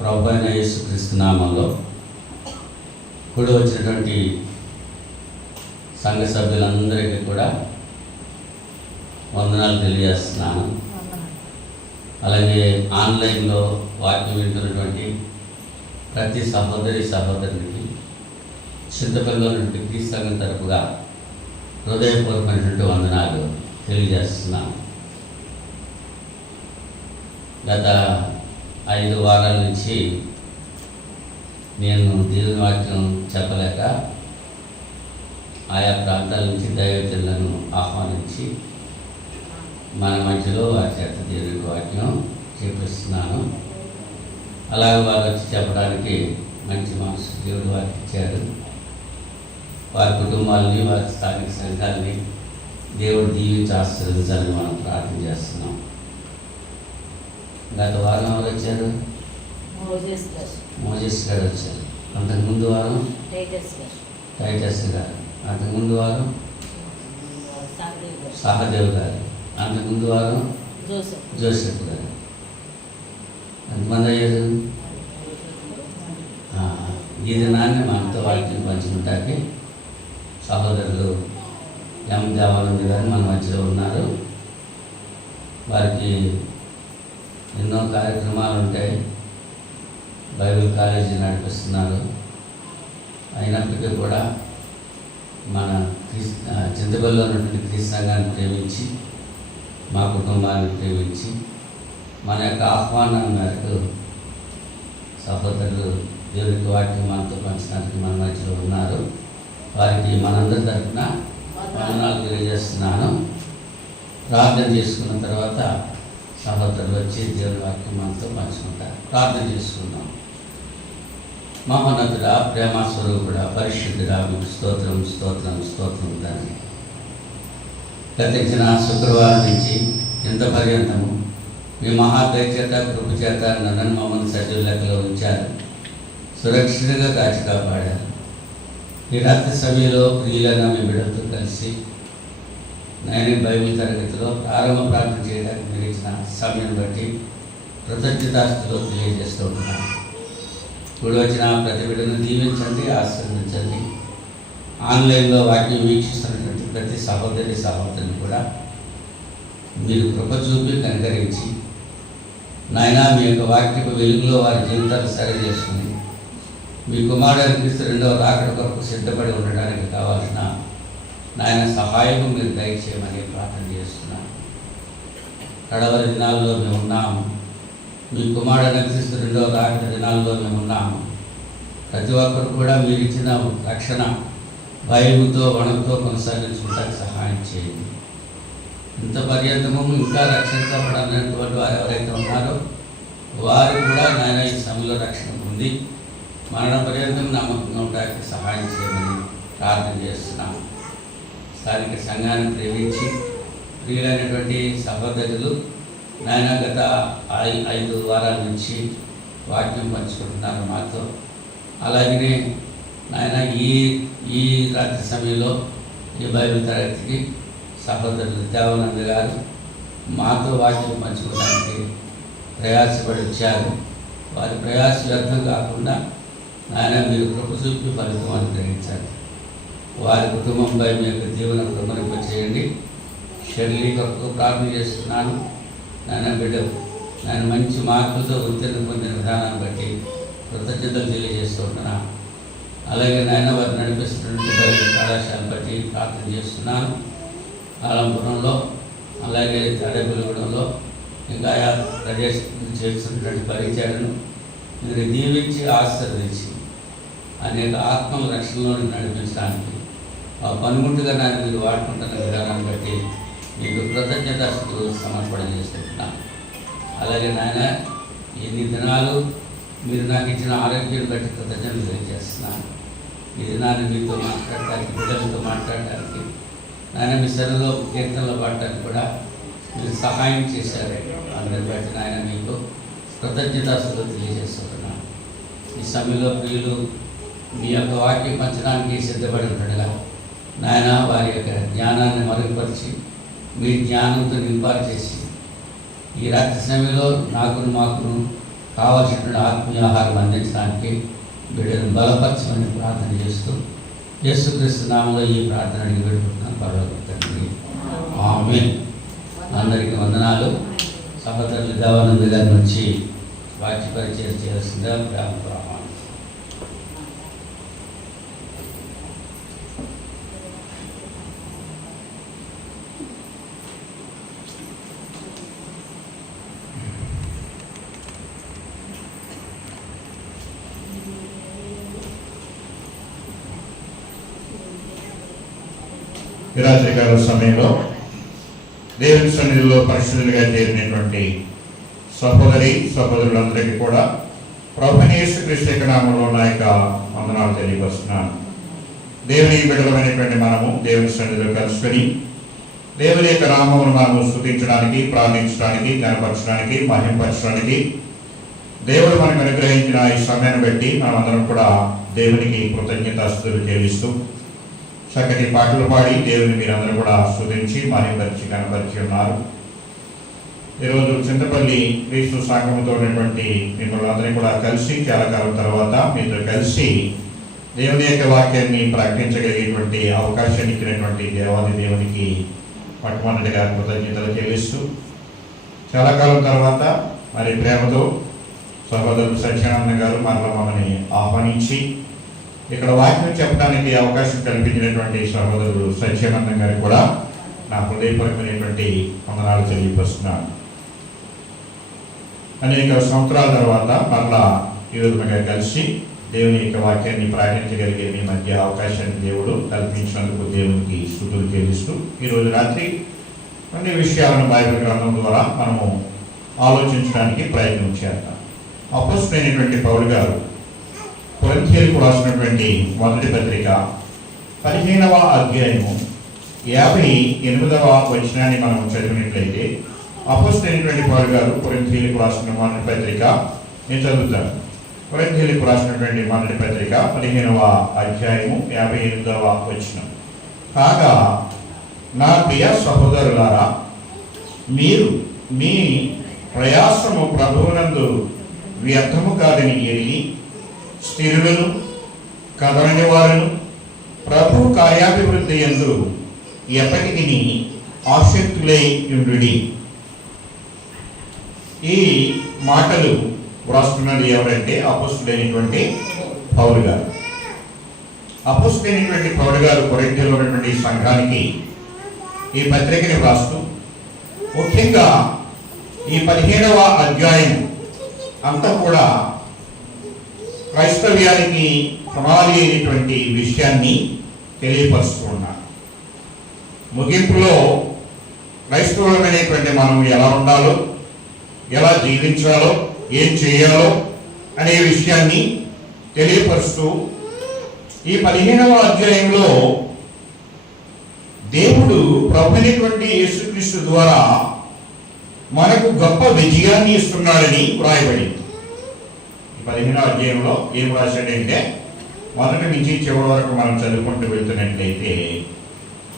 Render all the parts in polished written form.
ప్రభువైన యేసుక్రీస్తు నామంలో కూడి వచ్చినటువంటి సంఘ సభ్యులందరికీ కూడా వందనాలు తెలియజేస్తున్నాను. అలాగే ఆన్లైన్లో వాక్యం వింటున్నటువంటి ప్రతి సహోదరికి చింతపల్లిలో నుండి క్రీస్తు సంఘం తరపుగా హృదయపూర్వకమైనటువంటి వందనాలు తెలియజేస్తున్నాను. గత 5 వారాల నుంచి నేను దేవుని వాక్యం చెప్పలేక ఆయా ప్రాంతాల నుంచి దైవజనులను ఆహ్వానించి మన మధ్యలో వారి చేత దేవుని వాక్యం చూపిస్తున్నాను. అలాగే వారు వచ్చి చెప్పడానికి మంచి మనసు దేవుడు వారికి ఇచ్చాడు. వారి కుటుంబాలని, వారి స్థానిక సంఘాలని దేవుడు దీవించి ఆశీర్వదించాలని మనం ప్రార్థన చేస్తున్నాం. గత వారం ఎవరు వచ్చారు? మోజెస్ గారు వచ్చారు. అంతకుముందు వారం టైటస్ గారు. అంతకుముందు వారం సహదేవ్ గారు. అంతకుముందు వారం జోసెఫ్ గారు. ఎంతమంది అయ్యారు? ఈ దినాన్ని మనతో వాక్యం పంచుకుంటాకి సహోదరులు ఎం దేవానంద్ గారు మన మధ్యలో ఉన్నారు. వారికి ఎన్నో కార్యక్రమాలు ఉంటాయి. బైబిల్ కాలేజీ నడిపిస్తున్నారు. అయినప్పటికీ కూడా మన చింతపల్లిలో ఉన్నటువంటి క్రీస్తు సంఘాన్ని ప్రేమించి, మా కుటుంబాన్ని ప్రేమించి, మన యొక్క ఆహ్వానం మేరకు సహోదరులు దేవునికి వాక్యం మనతో పంచడానికి మన మధ్యలో ఉన్నారు. వారికి మనందరి తరఫున వందనాలు తెలియజేస్తున్నాను. ప్రార్థన చేసుకున్న తర్వాత సహోదరులు వచ్చి దేవుని వాక్యం మనతో పంచుకుంటారు. ప్రార్థన చేసుకుందాం. మహోన్నతుడా, ప్రేమ స్వరూపుడా, పరిశుద్ధుడా, మీకు స్తోత్రం స్తోత్రం స్తోత్రం తండ్రి. గతించిన శుక్రవారం నుంచి ఇంత పర్యంతము మీ మహాదయచేత కృప చేత నన్ను మమ్మల్ని సజీవ లెక్కలో ఉంచారు. సురక్షితంగా కాచి కాపాడారు. ఈ రాత్రి సమయంలో ప్రియులైన మీ బిడ్డలతో కలిసి నేను బైబిల్ తరగతిలో ప్రారంభ ప్రార్థన చేయడానికి మీరు ఇచ్చిన సమయం బట్టి కృతజ్ఞతాస్తులో తెలియజేస్తూ ఉన్నాను. ఇప్పుడు వచ్చిన ప్రతి బిడ్డను దీవించండి, ఆశీర్వదించండి. ఆన్లైన్లో వాక్యం వీక్షిస్తున్నటువంటి ప్రతి సహోదరిని కూడా మీరు కృప చూపి కనికరించి నాయన మీ యొక్క వాక్యపు వెలుగులో వారి జీవితాలు సరి చేసుకుని మీ కుమారుడు క్రీస్తు 2వ రాకడ కొరకు సిద్ధపడి ఉండడానికి కావాల్సిన నాయన సహాయం మీరు దయచేయమని ప్రార్థన చేస్తున్నాను. కడవరి దినాల్లో మేము ఉన్నాము. మీ కుమారుడు క్రీస్తు 2వ రాకడ దినాల్లో మేము ఉన్నాము. ప్రతి ఒక్కరు కూడా మీరు ఇచ్చిన రక్షణ భయముతో వణంతో కొనసాగించుకుంటానికి సహాయం చేయండి. ఇంత పర్యంతము ఇంకా రక్షించబడినటువంటి వారు ఎవరైతే ఉన్నారో వారు కూడా నాయన ఈ సమయంలో రక్షణ పొంది మరణ పర్యంతం నమ్మకంగా ఉండడానికి సహాయం చేయమని ప్రార్థన చేస్తున్నాము. స్థానిక సంఘాన్ని ప్రేమించి ప్రియులైనటువంటి సహోదరులు నాయన గత 5 వారాల నుంచి వాక్యం పంచుకుంటున్నారు మాతో. అలాగనే నాయన ఈ రాత్రి సమయంలో ఈ బైబిల్ తరగతికి సహోదరులు దేవానంద గారు మాతో వాక్యం పంచుకోవడానికి ప్రయాసపడి వచ్చారు. వారి ప్రయాస వ్యర్థం కాకుండా నాయన మీరు కృప చూపి ఫలితం అనుగ్రహించాలి. వారి కుటుంబంపై మీ యొక్క దీవెన కృపనింప చేయండి. షెర్లీ కొరకు ప్రార్థన చేస్తున్నాను. నాయన బిడ్డ నాయన మంచి మార్కులతో ఉత్తీర్ణ పొందిన విధానాన్ని బట్టి కృతజ్ఞతలు తెలియజేస్తూ ఉంటున్నాను. అలాగే నాయన వారు నడిపిస్తున్నటువంటి బైబిల్ కళాశాల బట్టి ప్రార్థన చేస్తున్నాను. ఆలంపురంలో అలాగే తడబిలగూడెంలో ఇంకా ఆయా ప్రదేశం చేస్తున్నటువంటి పరిచయాలను మీరు దీవించి ఆశీర్వదించి అనేక ఆత్మల రక్షణలోని నడిపించడానికి ఆ పనిముట్టుగా నాకు మీరు వాడుకుంటున్న విధానాన్ని బట్టి మీకు కృతజ్ఞతాస్తులు సమర్పణ చేసుకుంటున్నాను. అలాగే నాయన ఎన్ని దినాలు మీరు నాకు ఇచ్చిన ఆరోగ్యాన్ని బట్టి కృతజ్ఞతలు తెలియజేస్తున్నాను. ఈ దినాన్ని మీతో మాట్లాడటానికి, బిడ్డలతో మాట్లాడటానికి, నాయన మీ సరిలో కీర్తనలు పాడటానికి కూడా మీరు సహాయం చేశారు. అందరి బట్టి నాయన మీకు కృతజ్ఞతాస్తులు తెలియజేస్తున్నాను. ఈ సమయంలో ప్రియులు మీ యొక్క వాక్యం పంచడానికి సిద్ధపడి ఉండగా నాయన వారి యొక్క జ్ఞానాన్ని మరుగుపరిచి మీ జ్ఞానంతో నింపారు చేసి ఈ రాత్రి సమయంలో మాకును కావాల్సినటువంటి ఆత్మీయ ఆహారం అందించడానికి బిడ్డను బలపరచమని ప్రార్థన చేస్తూ యేసుక్రీస్తు నామములో ఈ ప్రార్థన అడిగి పెట్టుకుంటున్నాను. పరలోకపు తండ్రి, ఆమేన్. అందరికీ వందనాలు. సహోదరులు దేవానంద గారి నుంచి వాక్య పరిచయం చేయాల్సిందిగా ప్రేమ ప్రమాణం. రాత్రికాల సమయంలో దేవుని సన్నిధిలో పరిశుద్ధులుగా చేరినటువంటి సహోదరి సహోదరులందరికీ కూడా ప్రభువైన యేసుక్రీస్తు నామములో నా యొక్క వందనాలు తెలియపరుస్తున్నాను. దేవుని బిడ్డలమైనటువంటి మనము దేవుని సన్నిధిలో కలుసుకొని దేవుని యొక్క నామమును మనము స్తుతించడానికి, ప్రార్థించడానికి, కనపరచడానికి, మహింపరచడానికి దేవుడు మనకు అనుగ్రహించిన ఈ సమయాన్ని బట్టి మనమందరం కూడా దేవునికి కృతజ్ఞతాస్తుతులు చెల్లిస్తూ చక్కటి పాటలు పాడి దేవుని మీరందరూ కూడా స్తుతించి మహింపరిచి కనపరిచి ఉన్నారు. ఈరోజు చింతపల్లి క్రీస్తు సంఘముతో ఉన్నటువంటి మిమ్మల్ని అందరినీ కూడా కలిసి చాలా కాలం తర్వాత మీతో కలిసి దేవుని యొక్క వాక్యాన్ని ప్రకటించగలిగేటువంటి అవకాశాన్ని ఇచ్చినటువంటి దేవాది దేవునికి మొట్టమొదటిగా కృతజ్ఞతలు చెల్లిస్తూ చాలా కాలం తర్వాత మరి ప్రేమతో సహోదరుడు సత్యానంద గారు మరలా మమ్మల్ని ఆహ్వానించి ఇక్కడ వాక్యం చెప్పడానికి అవకాశం కల్పించినటువంటి సహోదరుడు సత్యానందం గారికి కూడా నా హృదయపూర్వకమైనటువంటి వందనాలు తెలియపరుస్తున్నాను. అనేక సంవత్సరాల తర్వాత మరలా ఈ విధంగా కలిసి దేవుని యొక్క వాక్యాన్ని ప్రకటించగలిగే మీ మధ్య అవకాశాన్ని దేవుడు కల్పించినందుకు దేవునికి స్తుతులు చెల్లిస్తూ ఈరోజు రాత్రి కొన్ని విషయాలను బైబిల్ గ్రంథం ద్వారా మనము ఆలోచించడానికి ప్రయత్నం చేద్దాం. అపోస్తలుడైనటువంటి పౌలు గారు కొరింథీయులకు రాసినటువంటి మొదటి పత్రిక 15వ అధ్యాయము 58వ వచనాన్ని మనం చదివినట్లయితే అపోస్తలుడైనటువంటి పౌలు గారు కొరింథీయులకు రాసిన మొదటి పత్రిక నేను చదువుతాను. కొరింథీయులకు రాసినటువంటి మొదటి పత్రిక 15వ అధ్యాయము 58వ వచనం. కాగా నా ప్రియ సహోదరులారా, మీరు మీ ప్రయాసము ప్రభువునందు వ్యర్థము కాదని ఎరిగి స్థిరులను కదలని వారును ప్రభు కార్యాభివృద్ధి యందు ఎప్పటికీ ఆసక్తులై ఉండుడి. ఈ మాటలు వ్రాస్తున్నది ఎవరంటే అపోస్తలుడైనటువంటి పౌలు గారు. అపోస్తలుడైనటువంటి పౌలు గారు కొరింథీయులో ఉన్నటువంటి సంఘానికి ఈ పత్రికని వ్రాస్తూ ముఖ్యంగా ఈ 15వ అధ్యాయం అంతా కూడా క్రైస్తవ్యానికి పునాది అయినటువంటి విషయాన్ని తెలియపరుస్తూ ఉన్నారు. ముగింపులో క్రైస్తవులమైనటువంటి మనం ఎలా ఉండాలో, ఎలా జీవించాలో, ఏం చేయాలో అనే విషయాన్ని తెలియపరుస్తూ ఈ 15వ అధ్యాయంలో దేవుడు ప్రభువైనటువంటి యేసుక్రీస్తు ద్వారా మనకు గొప్ప విజయాన్ని ఇస్తున్నాడని వ్రాయబడింది. 15వ అధ్యాయంలో ఏం రాశాడంటే మొదటి నుంచి చివరి వరకు మనం చదువుకుంటూ వెళ్తున్నట్లయితే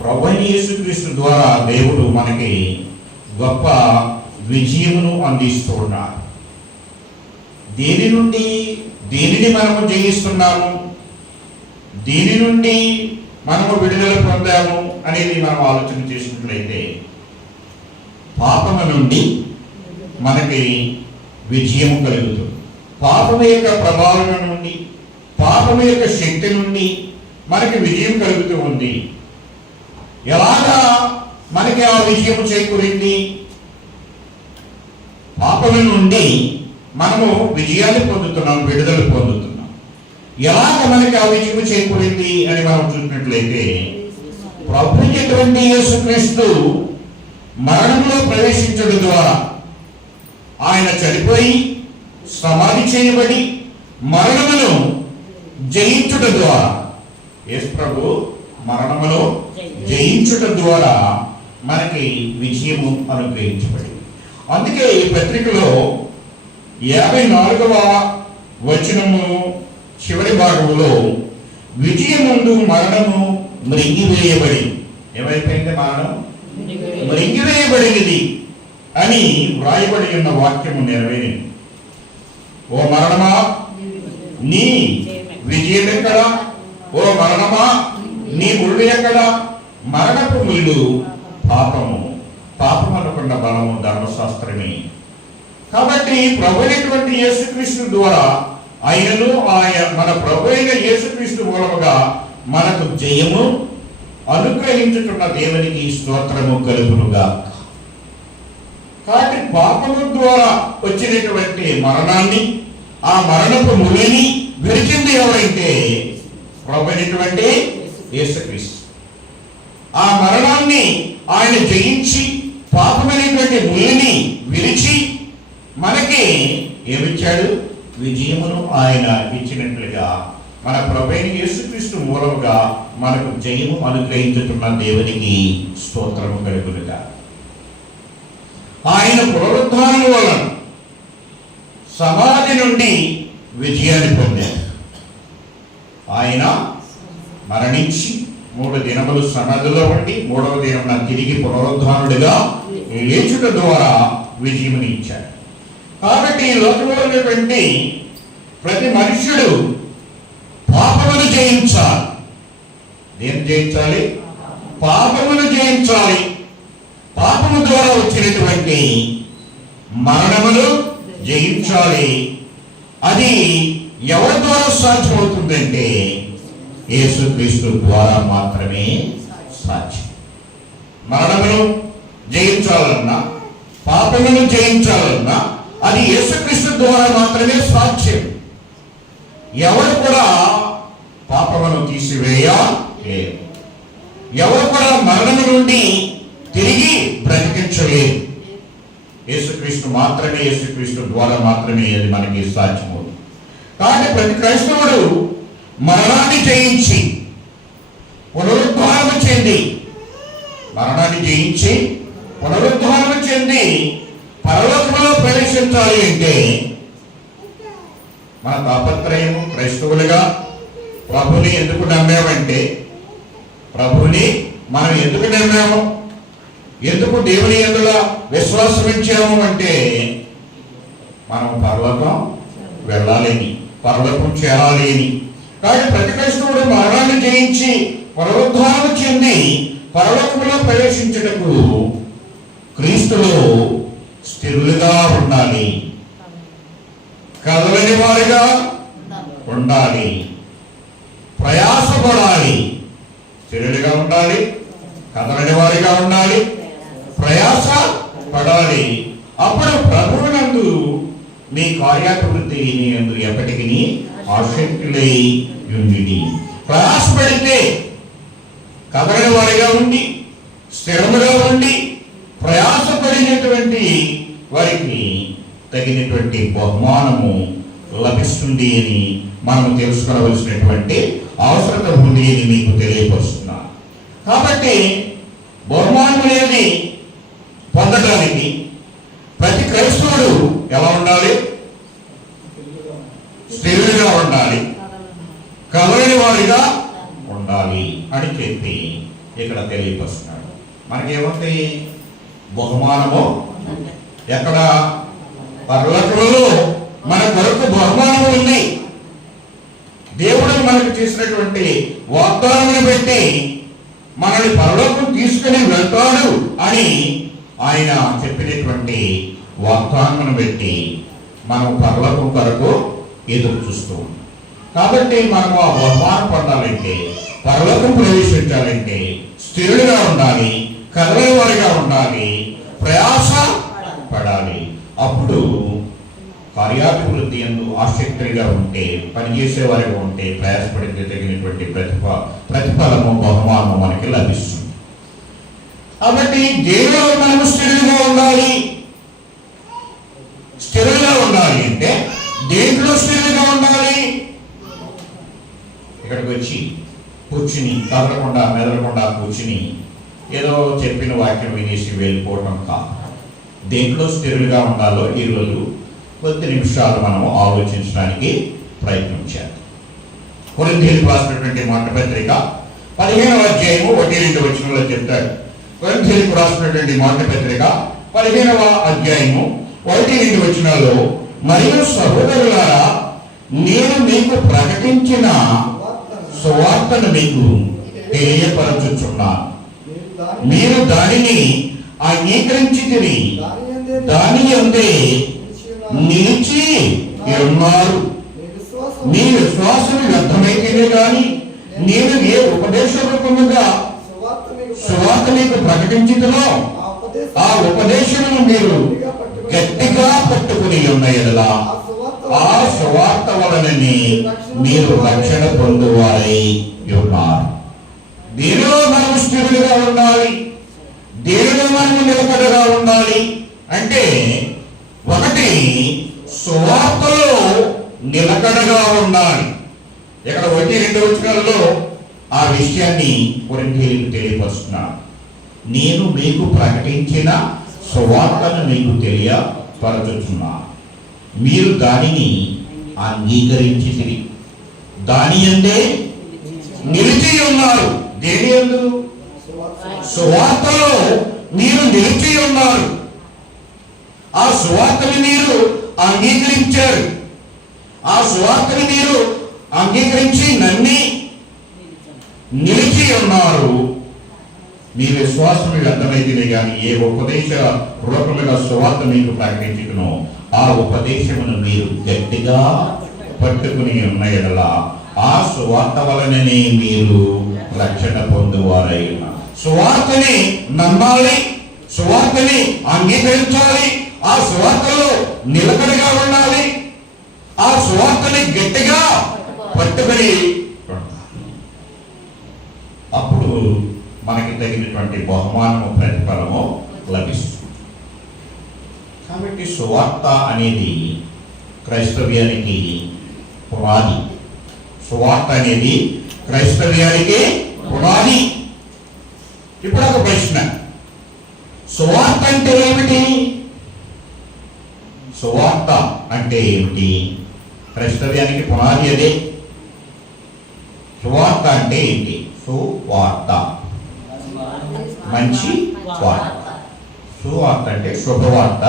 ప్రభువైన యేసుక్రీస్తు ద్వారా దేవుడు మనకి గొప్ప విజయమును అందిస్తూ ఉన్నారు. దేనిని మనము జయిస్తున్నాము, దేని నుండి మనము విడుదల పొందాము అనేది మనం ఆలోచన చేసినట్లయితే పాపము నుండి మనకి విజయం కలుగుతుంది. పాపము యొక్క ప్రభావం నుండి, పాపము యొక్క శక్తి నుండి మనకి విజయం కలుగుతూ ఉంది. ఎలాగా మనకి ఆ విజయం చేకూరింది? పాపము నుండి మనము విజయాన్ని పొందుతున్నాం, విడుదల పొందుతున్నాం. ఎలాగ మనకి ఆ విజయం చేకూరింది అని మనం చూసినట్లయితే ప్రభువైనటువంటి యేసుక్రీస్తు మరణంలో ప్రవేశించడం ద్వారా, ఆయన చనిపోయి సమాధి చేయబడి మరణమును జయించుట ద్వారా, యేసు ప్రభు మరణములో జయించుట ద్వారా మనకి విజయము అనుగ్రహించబడింది. అందుకే ఈ పత్రికలో 54వ వచనము చివరి భాగంలో విజయముందు మరణము మృంగివేయబడి, ఏమైపోయింది? మరణం మృంగివేయబడినది అని వ్రాయబడి ఉన్న వాక్యము నెరవేరింది. ఓ మరణమా నీ విజయం ఎక్కడా? ఓ మరణమా నీ ముళ్ళు ఎక్కడా? మరణపు ముళ్ళు పాపము, పాపం అనుకున్న బలము ధర్మశాస్త్రమే. కాబట్టి ప్రభు అయినటువంటి యేసుక్రీస్తు ద్వారా ఆయనను మన ప్రభు అయిన యేసుక్రీస్తు మూలముగా మనకు జయము అనుగ్రహించుతున్న దేవునికి స్తోత్రము కలుగునుగా. కాబట్టి పాపము ద్వారా వచ్చినటువంటి మరణాన్ని, ఆ మరణపు ములిని విరిచింది ఎవరైతే ప్రభు అయినటువంటి యేసుక్రీస్తు. ఆ మరణాన్ని ఆయన జయించి పాపమైనటువంటి ములిని విరిచి మనకి ఏమిచ్చాడు? విజయమును ఆయన ఇచ్చినట్లుగా మన ప్రభువైన యేసుక్రీస్తు మూలముగా మనకు జయము అనుగ్రహించుతున్న దేవునికి స్తోత్రము కలుగునుగా. ఆయన పునరుద్ధానం వలన సమాధి నుండి విజయాన్ని పొందారు. ఆయన మరణించి 3 దినములు సమాధిలో ఉండి 3వ దినమున తిరిగి పునరుద్ధానుడిగా లేచుట ద్వారా విజయముని ఇచ్చాడు. కాబట్టి ఈ లోకంలో ఉన్నటువంటి ప్రతి మనుష్యుడు పాపమును జయించాలి. దేన్ని జయించాలి? పాపమును జయించాలి. పాపము ద్వారా వచ్చినటువంటి మరణమును జయించాలి. అది ఎవరి ద్వారా సాధ్యమవుతుందంటే యేసుక్రీస్తు ద్వారా మాత్రమే సాధ్యం. మరణమును జయించాలన్నా, పాపమును జయించాలన్నా అది యేసుక్రీస్తు ద్వారా మాత్రమే సాధ్యం. ఎవరు కూడా పాపమును తీసివేయలేరు. ఎవరు కూడా మరణము నుండి తిరిగి బ్రతికించలేరు. యేసుక్రీస్తు మాత్రమే, యేసుక్రీస్తు ద్వారా మాత్రమే అది మనకి సాధ్యమవుతుంది. కాబట్టి ప్రతి క్రైస్తవుడు మరణాన్ని జయించి పునరుద్ధానం చెంది, మరణాన్ని జయించి పునరుద్ధానం చెంది పరలోకములో ప్రవేశించాలి అంటే మన తాపత్రయము క్రైస్తవులుగా ప్రభుని ఎందుకు నమ్మామంటే, ప్రభుని మనం ఎందుకు నమ్మాము, ఎందుకు దేవుని యందుల విశ్వాసం ఇచ్చాము అంటే మనం పరలోకం వెళ్ళాలని, పరలోకం చేరాలి అని. కాబట్టి ప్రతి క్రైస్తవుడు మరణాన్ని జయించి పునరుద్ధానం చెంది పరలోకంలో ప్రవేశించుటకు క్రీస్తులో స్థిరులుగా ఉండాలి, కదలని వారిగా ఉండాలి, ప్రయాసపడాలి. స్థిరులుగా ఉండాలి, కదలని వారిగా ఉండాలి, ప్రయాస పడాలి. అప్పుడు ప్రభువునందు మీ కార్యాభివృద్ధి యందు ఎప్పటికీ ఆసక్తులై ఉండి, ప్రయాసపడితే కదలని వారిగా ఉండి స్థిరముగా ఉండి ప్రయాసపడినటువంటి వారికి తగినటువంటి బహుమానము లభిస్తుంది అని మనం తెలుసుకోవలసినటువంటి అవసరత ఉంది అని మీకు తెలియపరుస్తున్నాను. కాబట్టి బహుమానం అనేది పొందడానికి ప్రతి క్రైస్తవుడు ఎలా ఉండాలి? స్థిరులుగా ఉండాలి, కదలని వారిగా ఉండాలి అని చెప్పి ఇక్కడ తెలియపరుస్తున్నాడు. మనకేముంది? బహుమానము ఎక్కడ? పరలోకములో మన కొరకు బహుమానము ఉంది. దేవుడు మనకు చేసినటువంటి వాగ్దానమును బట్టి మనల్ని పరలోకం తీసుకుని వెళ్తాడు అని ఆయన చెప్పినటువంటి వాగ్దానమును బట్టి మనం పరలోకం కొరకు ఎదురు చూస్తూ ఉన్నాం. కాబట్టి మనం ఆ బహుమానం పొందాలంటే, పరలోకం ప్రవేశించాలంటే స్థిరులుగా ఉండాలి, కదలని వారిగా ఉండాలి, ప్రయాస పడాలి. అప్పుడు కార్యాభివృద్ధి యందు ఆసక్తిగా ఉంటే, పనిచేసే వారిగా ఉంటే, ప్రయాసపడితే తగినటువంటి ప్రతిఫలము, బహుమానము మనకి లభిస్తుంది. కాబట్టి దేవులో మనము స్థిరులుగా ఉండాలి. స్థిరులుగా ఉండాలి అంటే దేంట్లో స్థిరులుగా ఉండాలి? ఇక్కడికి వచ్చి కూర్చుని కదలకుండా మెదలకుండా కూర్చుని ఏదో చెప్పిన వాక్యం వినేసి వెళ్ళిపోవటం కాదు. దేంట్లో స్థిరులుగా ఉండాలో ఈరోజు కొద్ది నిమిషాలు మనము ఆలోచించడానికి ప్రయత్నించాలి. కొరింథీయులకు రాసినటువంటి మాట పత్రిక 15వ అధ్యాయము 1-2 వచనంలో చెప్తాడు. కొరింథీయులకు రాసినటువంటి మాట పత్రిక 15వ అధ్యాయము 1-2 వచనాల్లో మరియు సహోదరులారా, నేను మీకు ప్రకటించిన సువార్తను మీకు తెలియపరచుచున్నాను. మీరు దానిని అంగీకరించితిరి, దాని యందే నిలిచి ఉన్నారు. మీ విశ్వాసం వ్యర్థమైతేనే గాని నేను ఏ ఉపదేశ రూపముగా సువార్త మీకు ప్రకటించుటలో ఆ ఉపదేశమును మీరు గట్టిగా పట్టుకుని ఉన్న ఎడల ఆ సువార్త వలనని మీరు రక్షణ పొందువారై ఉన్నారు. దేనిలో మనం స్థిరులుగా ఉండాలి, దేనిలో మనం నిలకడగా ఉండాలి అంటే, ఒకటి సువార్తలో నిలకడగా ఉండాలి. ఇక్కడ 1-2 వచనాలలో ఆ విషయాన్ని కొరింథీయులకు తెలియపరుస్తున్నాను. నేను మీకు ప్రకటించిన సువార్తను మీకు తెలియపరచుచున్నాను. మీరు దానిని అంగీకరించితిరి, దాని యందే నిలిచి ఉన్నారు. దేని యందు? సువార్తలో మీరు నిలిచి ఉన్నారు. ఆ సువార్తని మీరు అంగీకరించారు. ఆ సువార్తని మీరు అంగీకరించి నమ్మి నిలిచి ఉన్నారు. మీ విశ్వాసం వ్యర్థమైతేనే కానీ ఏ ఉపదేశ రూపముగా సువార్త మీకు ప్రకటించుకునో ఆ ఉపదేశమును మీరు గట్టిగా పట్టుకుని ఉన్న ఎడల ఆ సువార్త వలననే మీరు రక్షణ పొందువారై ఉన్నారు. సువార్తని నమ్మాలి, సువార్తని అంగీకరించాలి, ఆ సువార్తలో నిలకడగా ఉండాలి, ఆ సువార్తని గట్టిగా పట్టుకుని అప్పుడు మనకి తగినటువంటి బహుమానము ప్రతిఫలము లభిస్తుంది. కాబట్టి సువార్త అనేది క్రైస్తవ్యానికి పునాది. సువార్త అనేది క్రైస్తవ్యానికి పునాది. ఇప్పుడు ఒక ప్రశ్న, సువార్త అంటే ఏమిటి? సువార్త అంటే ఏమిటి? క్రైస్తవ్యానికి పునాది అదే. సువార్త అంటే ఏంటి? సువార్త మంచి వార్త. సువార్త అంటే శుభవార్త,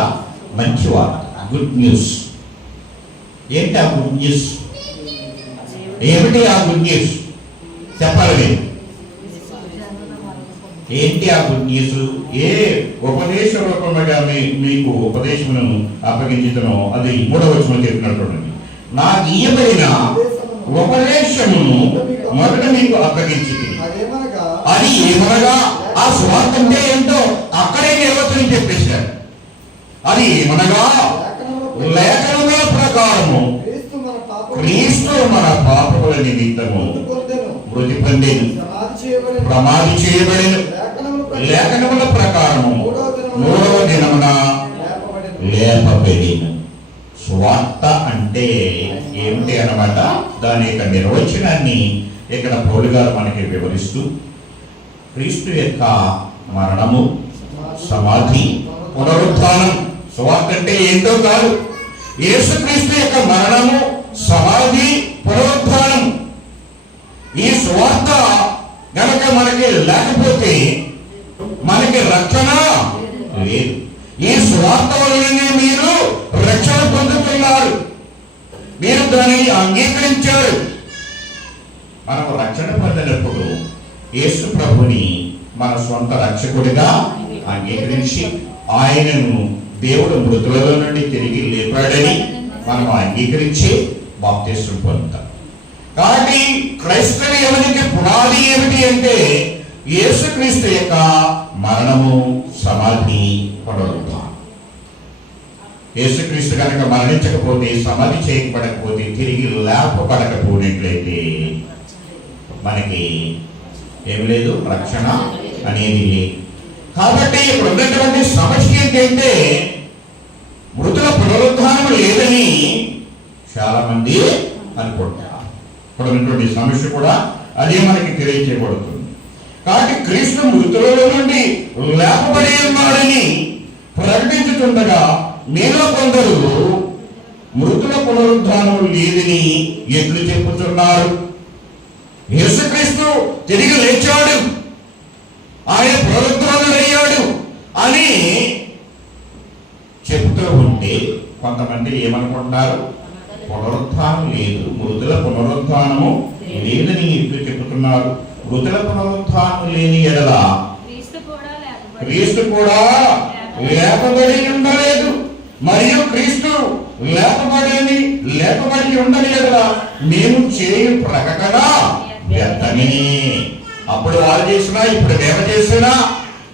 మంచి వార్త, గుడ్ న్యూస్. ఏంటి ఆ గుడ్ న్యూస్? ఏమిటి ఆ గుడ్ న్యూస్? చెప్పాలి మీరు. ఏంటి ఆ గుడ్ న్యూస్? ఏ ఉపదేశ రూపంగా మీకు ఉపదేశమును అప్పగించుతునో అది 3వ వచనం చెప్పినట్టు, నాకు ఇయ్యబడిన ఉపదేశమును మొదట మీకు అప్పగించింది. అది ఏమనగా, ఆ సువార్త అంటే ఏంటో అక్కడే నిర్వచనం చెప్పేశారు. అది ఏమనగా, లేఖనముల ప్రకారము క్రీస్తు మన పాపముల నిమిత్తము మృతి పొందెను, సమాధి చేయబడెను, లేఖనముల ప్రకారము 3వ దినమున లేపబడెను. సువార్త అంటే ఏమిటి అన్నమాట? దాని యొక్క నిర్వచనాన్ని ఇక్కడ పౌలు గారు మనకి వివరిస్తూ, క్రీస్తు యొక్క మరణము, సమాధి, పునరుత్థానం. సువార్త అంటే ఏంటో కాదు, యేసుక్రీస్తు యొక్క మరణము, సమాధి, పునరుత్థానం. ఈ సువార్త గనక మనకి లేకపోతే మనకి రక్షణ లేదు. ఈ సువార్త వలననే మీరు రక్షణ పొందుతున్నారు, మీరు దానిని అంగీకరించారు. మనము రక్షణ పొందినప్పుడు యేసు ప్రభుని మన సొంత రక్షకుడిగా అంగీకరించి ఆయనను దేవుడు మృతులలో నుండి తిరిగి లేపాడని మనం అంగీకరించి బాప్తిస్మం పొందుతాం. కాబట్టి క్రైస్తవ్యానికి పునాది ఏమిటి అంటే యేసుక్రీస్తు యొక్క మరణము, సమాధి, పునరుత్థానం. యేసుక్రీస్తు కనుక మరణించకపోతే, సమాధి చేయబడకపోతే, తిరిగి లేపబడకపోయినట్లయితే మనకి ఏమి లేదు, రక్షణ అనేది లేదు. కాబట్టి ఇప్పుడు ఉన్నటువంటి సమస్య ఏంటంటే మృతుల పునరుత్థానం లేదని చాలా మంది అనుకుంటారు. ఇప్పుడు ఉన్నటువంటి సమస్య కూడా అదే మనకి తెలియచేయబడుతుంది. కాబట్టి క్రీస్తు మృతులలో నుండి లేపబడి ఉన్నాడని ప్రకటించుతుండగా మీలో కొందరు మృతుల పునరుద్ధానం లేదని ఎట్లు చెప్పుతున్నారు. యేసుక్రీస్తు తిరిగి లేచాడు, ఆయన పునరుద్ధానుడయ్యాడు అని చెప్తూ ఉంటే కొంతమంది ఏమనుకుంటున్నారు? పునరుత్థానం లేదు, మృతుల పునరుత్థానము లేదని ఇప్పుడు చెబుతున్నారు. మృతుల పునరుత్థానం లేని ఎడల క్రీస్తు కూడా లేపబడి ఉండలేదు, మరియు క్రీస్తు లేపబడి ఉండని ఎడల మేము చేయు ప్రకటన వ్యర్థమే. అప్పుడు వాళ్ళు చేసినా ఇప్పుడు మేము చేసినా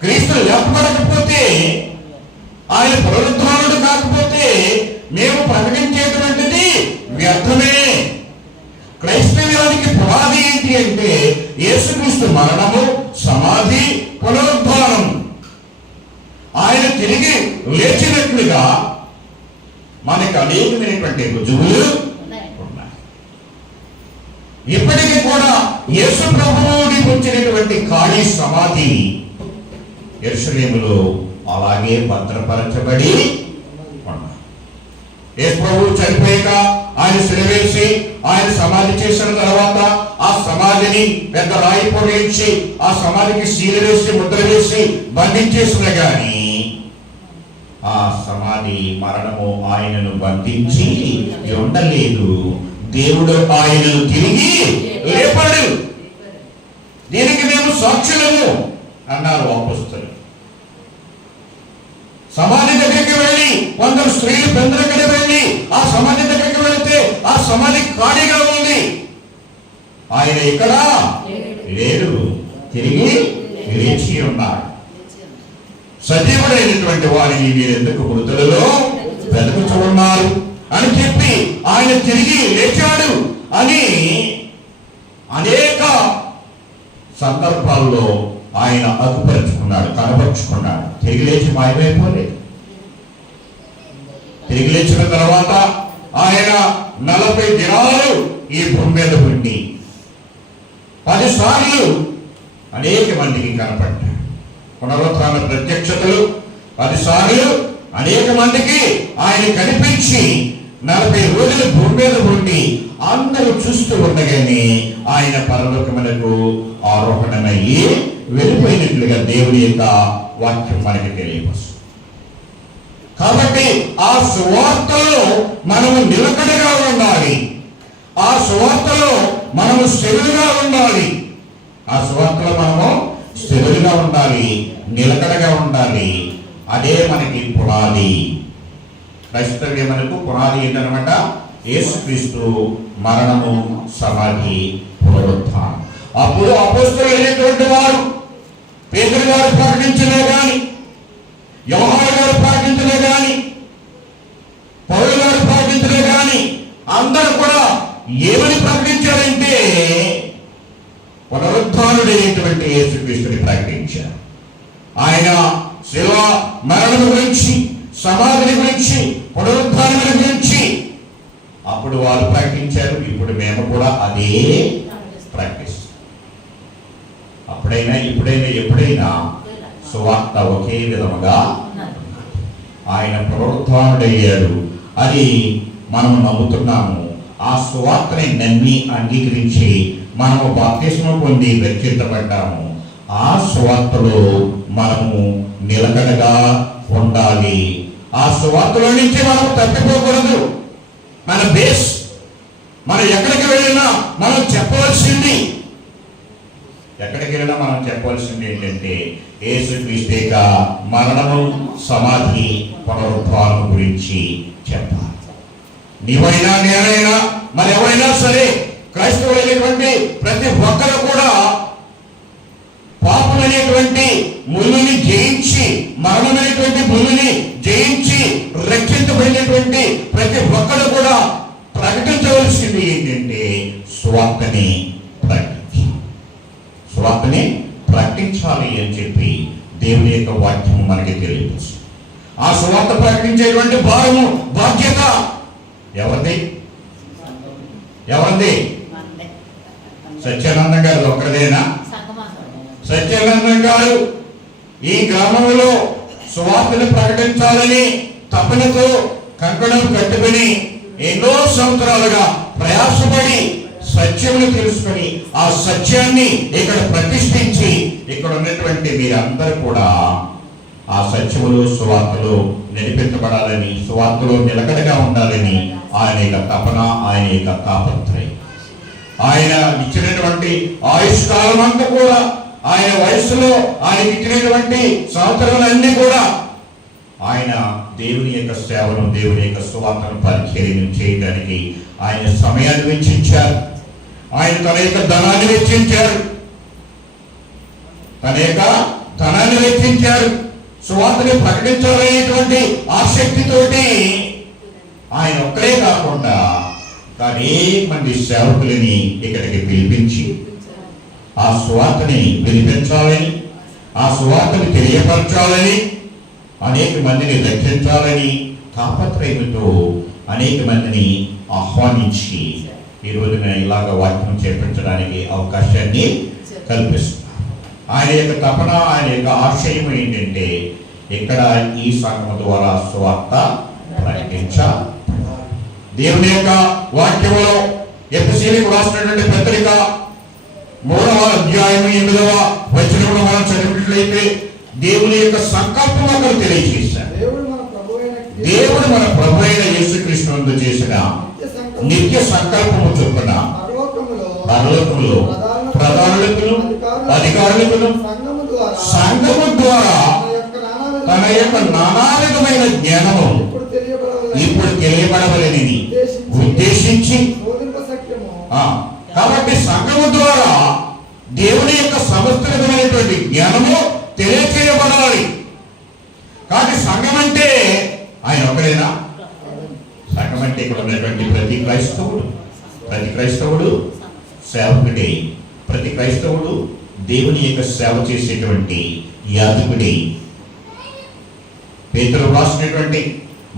క్రీస్తు లేపబడకపోతే, ఆయన పునరుద్ధానుడు కాకపోతే మేము ప్రకటించేటువంటిది వ్యర్థమే. క్రైస్తవ్యానికి పునాది ఏంటి అంటే యేసుక్రీస్తు మరణము, సమాధి, పునరుద్ధానం. ఆయన తిరిగి లేచినట్లుగా మనకి అనేకమైనటువంటి రుజువులు ఉన్నాయి. ఇప్పటికీ కూడా యేసు ప్రభువుని వచ్చినటువంటి ఖాళీ సమాధి యెరూషలేములో అలాగే భద్రపరచబడి ఉన్నాయి. యేసు ప్రభువు చనిపోయాక ఆయన సిలువేసి ఆయన సమాధి చేసిన తర్వాత ఆ సమాధిని పెద్ద రాయి పొడిచి ఆ సమాధికి సీలు వేసి ముద్ర వేసి బంధించేసిన గాని ఆ సమాధి మరణము ఆయనను బంధించి ఉండలేదు. దేవుడు ఆయనను తిరిగి లేపాడు. దీనికి మేము సాక్షులము అన్నారు అపోస్తలులు. సమాధి దగ్గరికి వెళ్ళి కొందరు స్త్రీలు పెందలకడ వెళ్ళి ఆ సమాధి దగ్గరికి వెళితే ఆ సమాధి ఖాళీగా ఉంది. ఆయన ఇక్కడ లేడు, తిరిగి లేచి ఉన్నాడు. సజీవుడైనటువంటి వారిని మీరెందుకు మృతులలో వెతుకుతున్నారు అని చెప్పి ఆయన తిరిగి లేచాడు అని అనేక సందర్భాల్లో ఆయన అదుపరుచుకున్నాడు, కనపరుచుకున్నాడు. తిరిగి లేచి మాయమైపోలేదు. తిరిగి లేచిన తర్వాత ఆయన 40 దినాలు ఈ భూమి మీద ఉండి 10 సార్లు అనేక మందికి కనపడ్డాడు. పునరుత్థాన ప్రత్యక్షతలు 10 సార్లు అనేక మందికి ఆయన కనిపించి 40 రోజులు భూమి మీద ఉండి అందరూ చూస్తూ ఉండగానే ఆయన పరలోకమునకు ఆరోహణమయ్యి వెళ్ళిపోయినట్లుగా దేవుని యొక్క వాక్యం మనకి తెలియవచ్చు. కాబట్టి ఆ సువార్తలో మనము నిలకడగా ఉండాలి, ఆ సువార్తలో మనము స్థిరులుగా ఉండాలి, ఆ సువార్తలో మనము స్థిరులుగా ఉండాలి, నిలకడగా ఉండాలి. అదే మనకి పునాది. క్రైస్తవ్యమునకు పునాది ఏంటనమాట? యేసుక్రీస్తు మరణము, సమాధి, పునరుత్థానం. అప్పుడు అపోస్తలులు అయినటువంటి వారు పేతురు గారు ప్రకటించలే గాని, యోహాను గారు ప్రకటించలే గాని, పౌలు గారు ప్రకటించలే గాని అందరూ కూడా ఏమని ప్రకటించారంటే పునరుత్థానుడైనటువంటి యేసుక్రీస్తుని ప్రకటించారు. ఆయన శిలువ మరణం గురించి, సమాధిని గురించి, పునరుత్థానం గురించి అప్పుడు వారు ప్రకటించారు. ఇప్పుడు మేము కూడా అదే ప్రకటిస్తాం. అప్పుడైనా ఇప్పుడైనా ఎప్పుడైనా సువార్త ఒకే విధముగా ఆయన పునరుత్థానుడయ్యాడు అది మనము నమ్ముతున్నాము. ఆ సువార్తని నమ్మి అంగీకరించి మనము బాప్తిస్మం పొంది రక్షించబడ్డాము. ఆ సువార్తలో మనము నిలకడగా ఉండాలి. ఆ సువార్తలో నుంచి మనం తప్పిపోకూడదు. మన బేస్, మనం ఎక్కడికి వెళ్ళినా మనం చెప్పవలసింది ఏంటంటే యేసుక్రీస్తు యొక్క మరణము, సమాధి, పునరుత్థానం గురించి చెప్పాలి. నీవైనా నేనైనా మరి ఎవరైనా సరే క్రైస్తవులైనటువంటి ప్రతి ఒక్కరు కూడా పాపమైనటువంటి ముళ్ళుని జయించి, మరణమైనటువంటి ముళ్ళుని జయించి రక్షించబడినటువంటి ప్రతి ఒక్కరు కూడా ప్రకటించవలసింది ఏంటంటే సువార్తని ప్రకటించాలి అని చెప్పి దేవుని యొక్క వాక్యం మనకి తెలియదు. ఆ సువార్త ప్రకటించేటువంటి భారము, బాధ్యత ఎవరిది? సత్యానందం గారు ఒక్కడేనా? సత్యానందం గారు ఈ గ్రామంలో సువార్తను ప్రకటించాలని తపనతో కంకణం కట్టుకుని ఎన్నో సంవత్సరాలుగా ప్రయాసపడి సత్యమును తెలుసుకొని ఆ సత్యాన్ని ఇక్కడ ప్రతిష్ఠించి ఇక్కడ ఉన్నటువంటి మీరందరూ కూడా ఆ సత్యములు సువార్తలో నడిపించబడాలని, సువార్తలో నిలకడగా ఉండాలని ఆయన యొక్క తపన, ఆయన యొక్క తాపత్రయం. ఆయన ఇచ్చినటువంటి ఆయుష్కాలం అంతా కూడా, ఆయన వయసులో ఆయనకి ఇచ్చినటువంటి సంవత్సరాలన్నీ కూడా ఆయన దేవుని యొక్క సేవను, దేవుని యొక్క సువార్తను పరిచర్యను చేయడానికి ఆయన సమయాన్ని వెచ్చించారు. ఆయన తన యొక్క ధనాన్ని వెచ్చించారు, సువార్తని ప్రకటించాలనేటువంటి ఆసక్తితోటి ఆయన ఒక్కరే కాకుండా అనేక మంది సేవకులని ఇక్కడికి పిలిపించి ఆ సువార్తని వినిపించాలని, ఆ సువార్తని తెలియపరచాలని, అనేక మందిని రక్షించాలని తాపత్రయంతో అనేక మందిని ఆహ్వానించి ఈ రోజున ఇలాగ వాక్యం చేపించడానికి అవకాశాన్ని కల్పిస్తున్నారు. ఆయన యొక్క తపన, ఆయన యొక్క ఆశయం ఏంటంటే ఇక్కడ ఈ సంఘం ద్వారా సువార్త ప్రకటించాలి. దేవుని యొక్క వాక్యంలో ఎఫెసీయులకు రాసినటువంటి పత్రిక 3వ అధ్యాయం 8వ వచనంలో మనం చదివినట్లయితే దేవుని యొక్క సంకల్పం అక్కడ తెలియజేశారు. దేవుడు మన ప్రభు అయిన యేసుక్రీస్తునందు చేసిన నిత్య సంకల్పము చొప్పున పరలోకములో ప్రధానులకు, అధికారులకు సంఘము ద్వారా తన యొక్క నానా విధమైన జ్ఞానము ఇప్పుడు తెలియబడవలెనని ఉద్దేశించి, కాబట్టి సంఘము ద్వారా దేవుని యొక్క సమస్త విధమైనటువంటి జ్ఞానము తెలియచేయబడాలి. కాబట్టి సంఘం అంటే ఆయన ఒకరేనా? సంఘం అంటే ఇక్కడ ఉన్నటువంటి ప్రతి క్రైస్తవుడు సేవకుడే. ప్రతి క్రైస్తవుడు దేవుని యొక్క సేవ చేసేటువంటి యాజకుడే. పేతురు రాసినటువంటి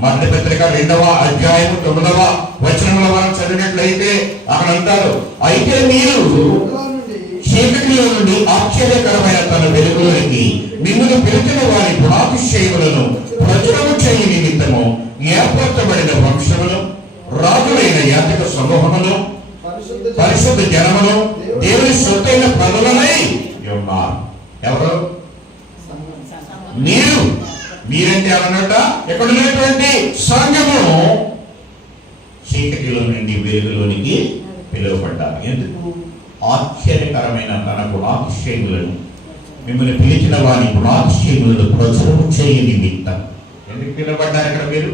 మొదటి పత్రిక 2వ అధ్యాయం 9వ వచనంలో మనం చదివినట్లయితే అక్కడ అంటారు, అయితే మీరు చీకటిలో నుండి ఆశ్చర్యకరమైన తన వెలుగులోనికి మిమ్మల్ని పిలిచిన వారి గుణాతిశయములను ప్రచురము చేయ నిమిత్తము ఏర్పరచబడిన వంశమును, రాజులైన యాజక సమూహమును, పరిశుద్ధ జనమును, దేవుని సొత్తైన ప్రజలనై ఉన్నారు. ఎవరు? మీరంటే అన్నట ఎక్కడ ఉన్నటువంటి సంఘము చీకటిలో నుండి వెలుగులోనికి పిలువబడ్డారు. ఎందుకు? ఆశ్చర్యకరమైన తన గుణాతిశయములను, మిమ్మల్ని పిలిచిన వారి గుణాతిశయములను ప్రచురము చేయ నిమిత్తం. ఎందుకు పిలువబడ్డారు? ఇక్కడ మీరు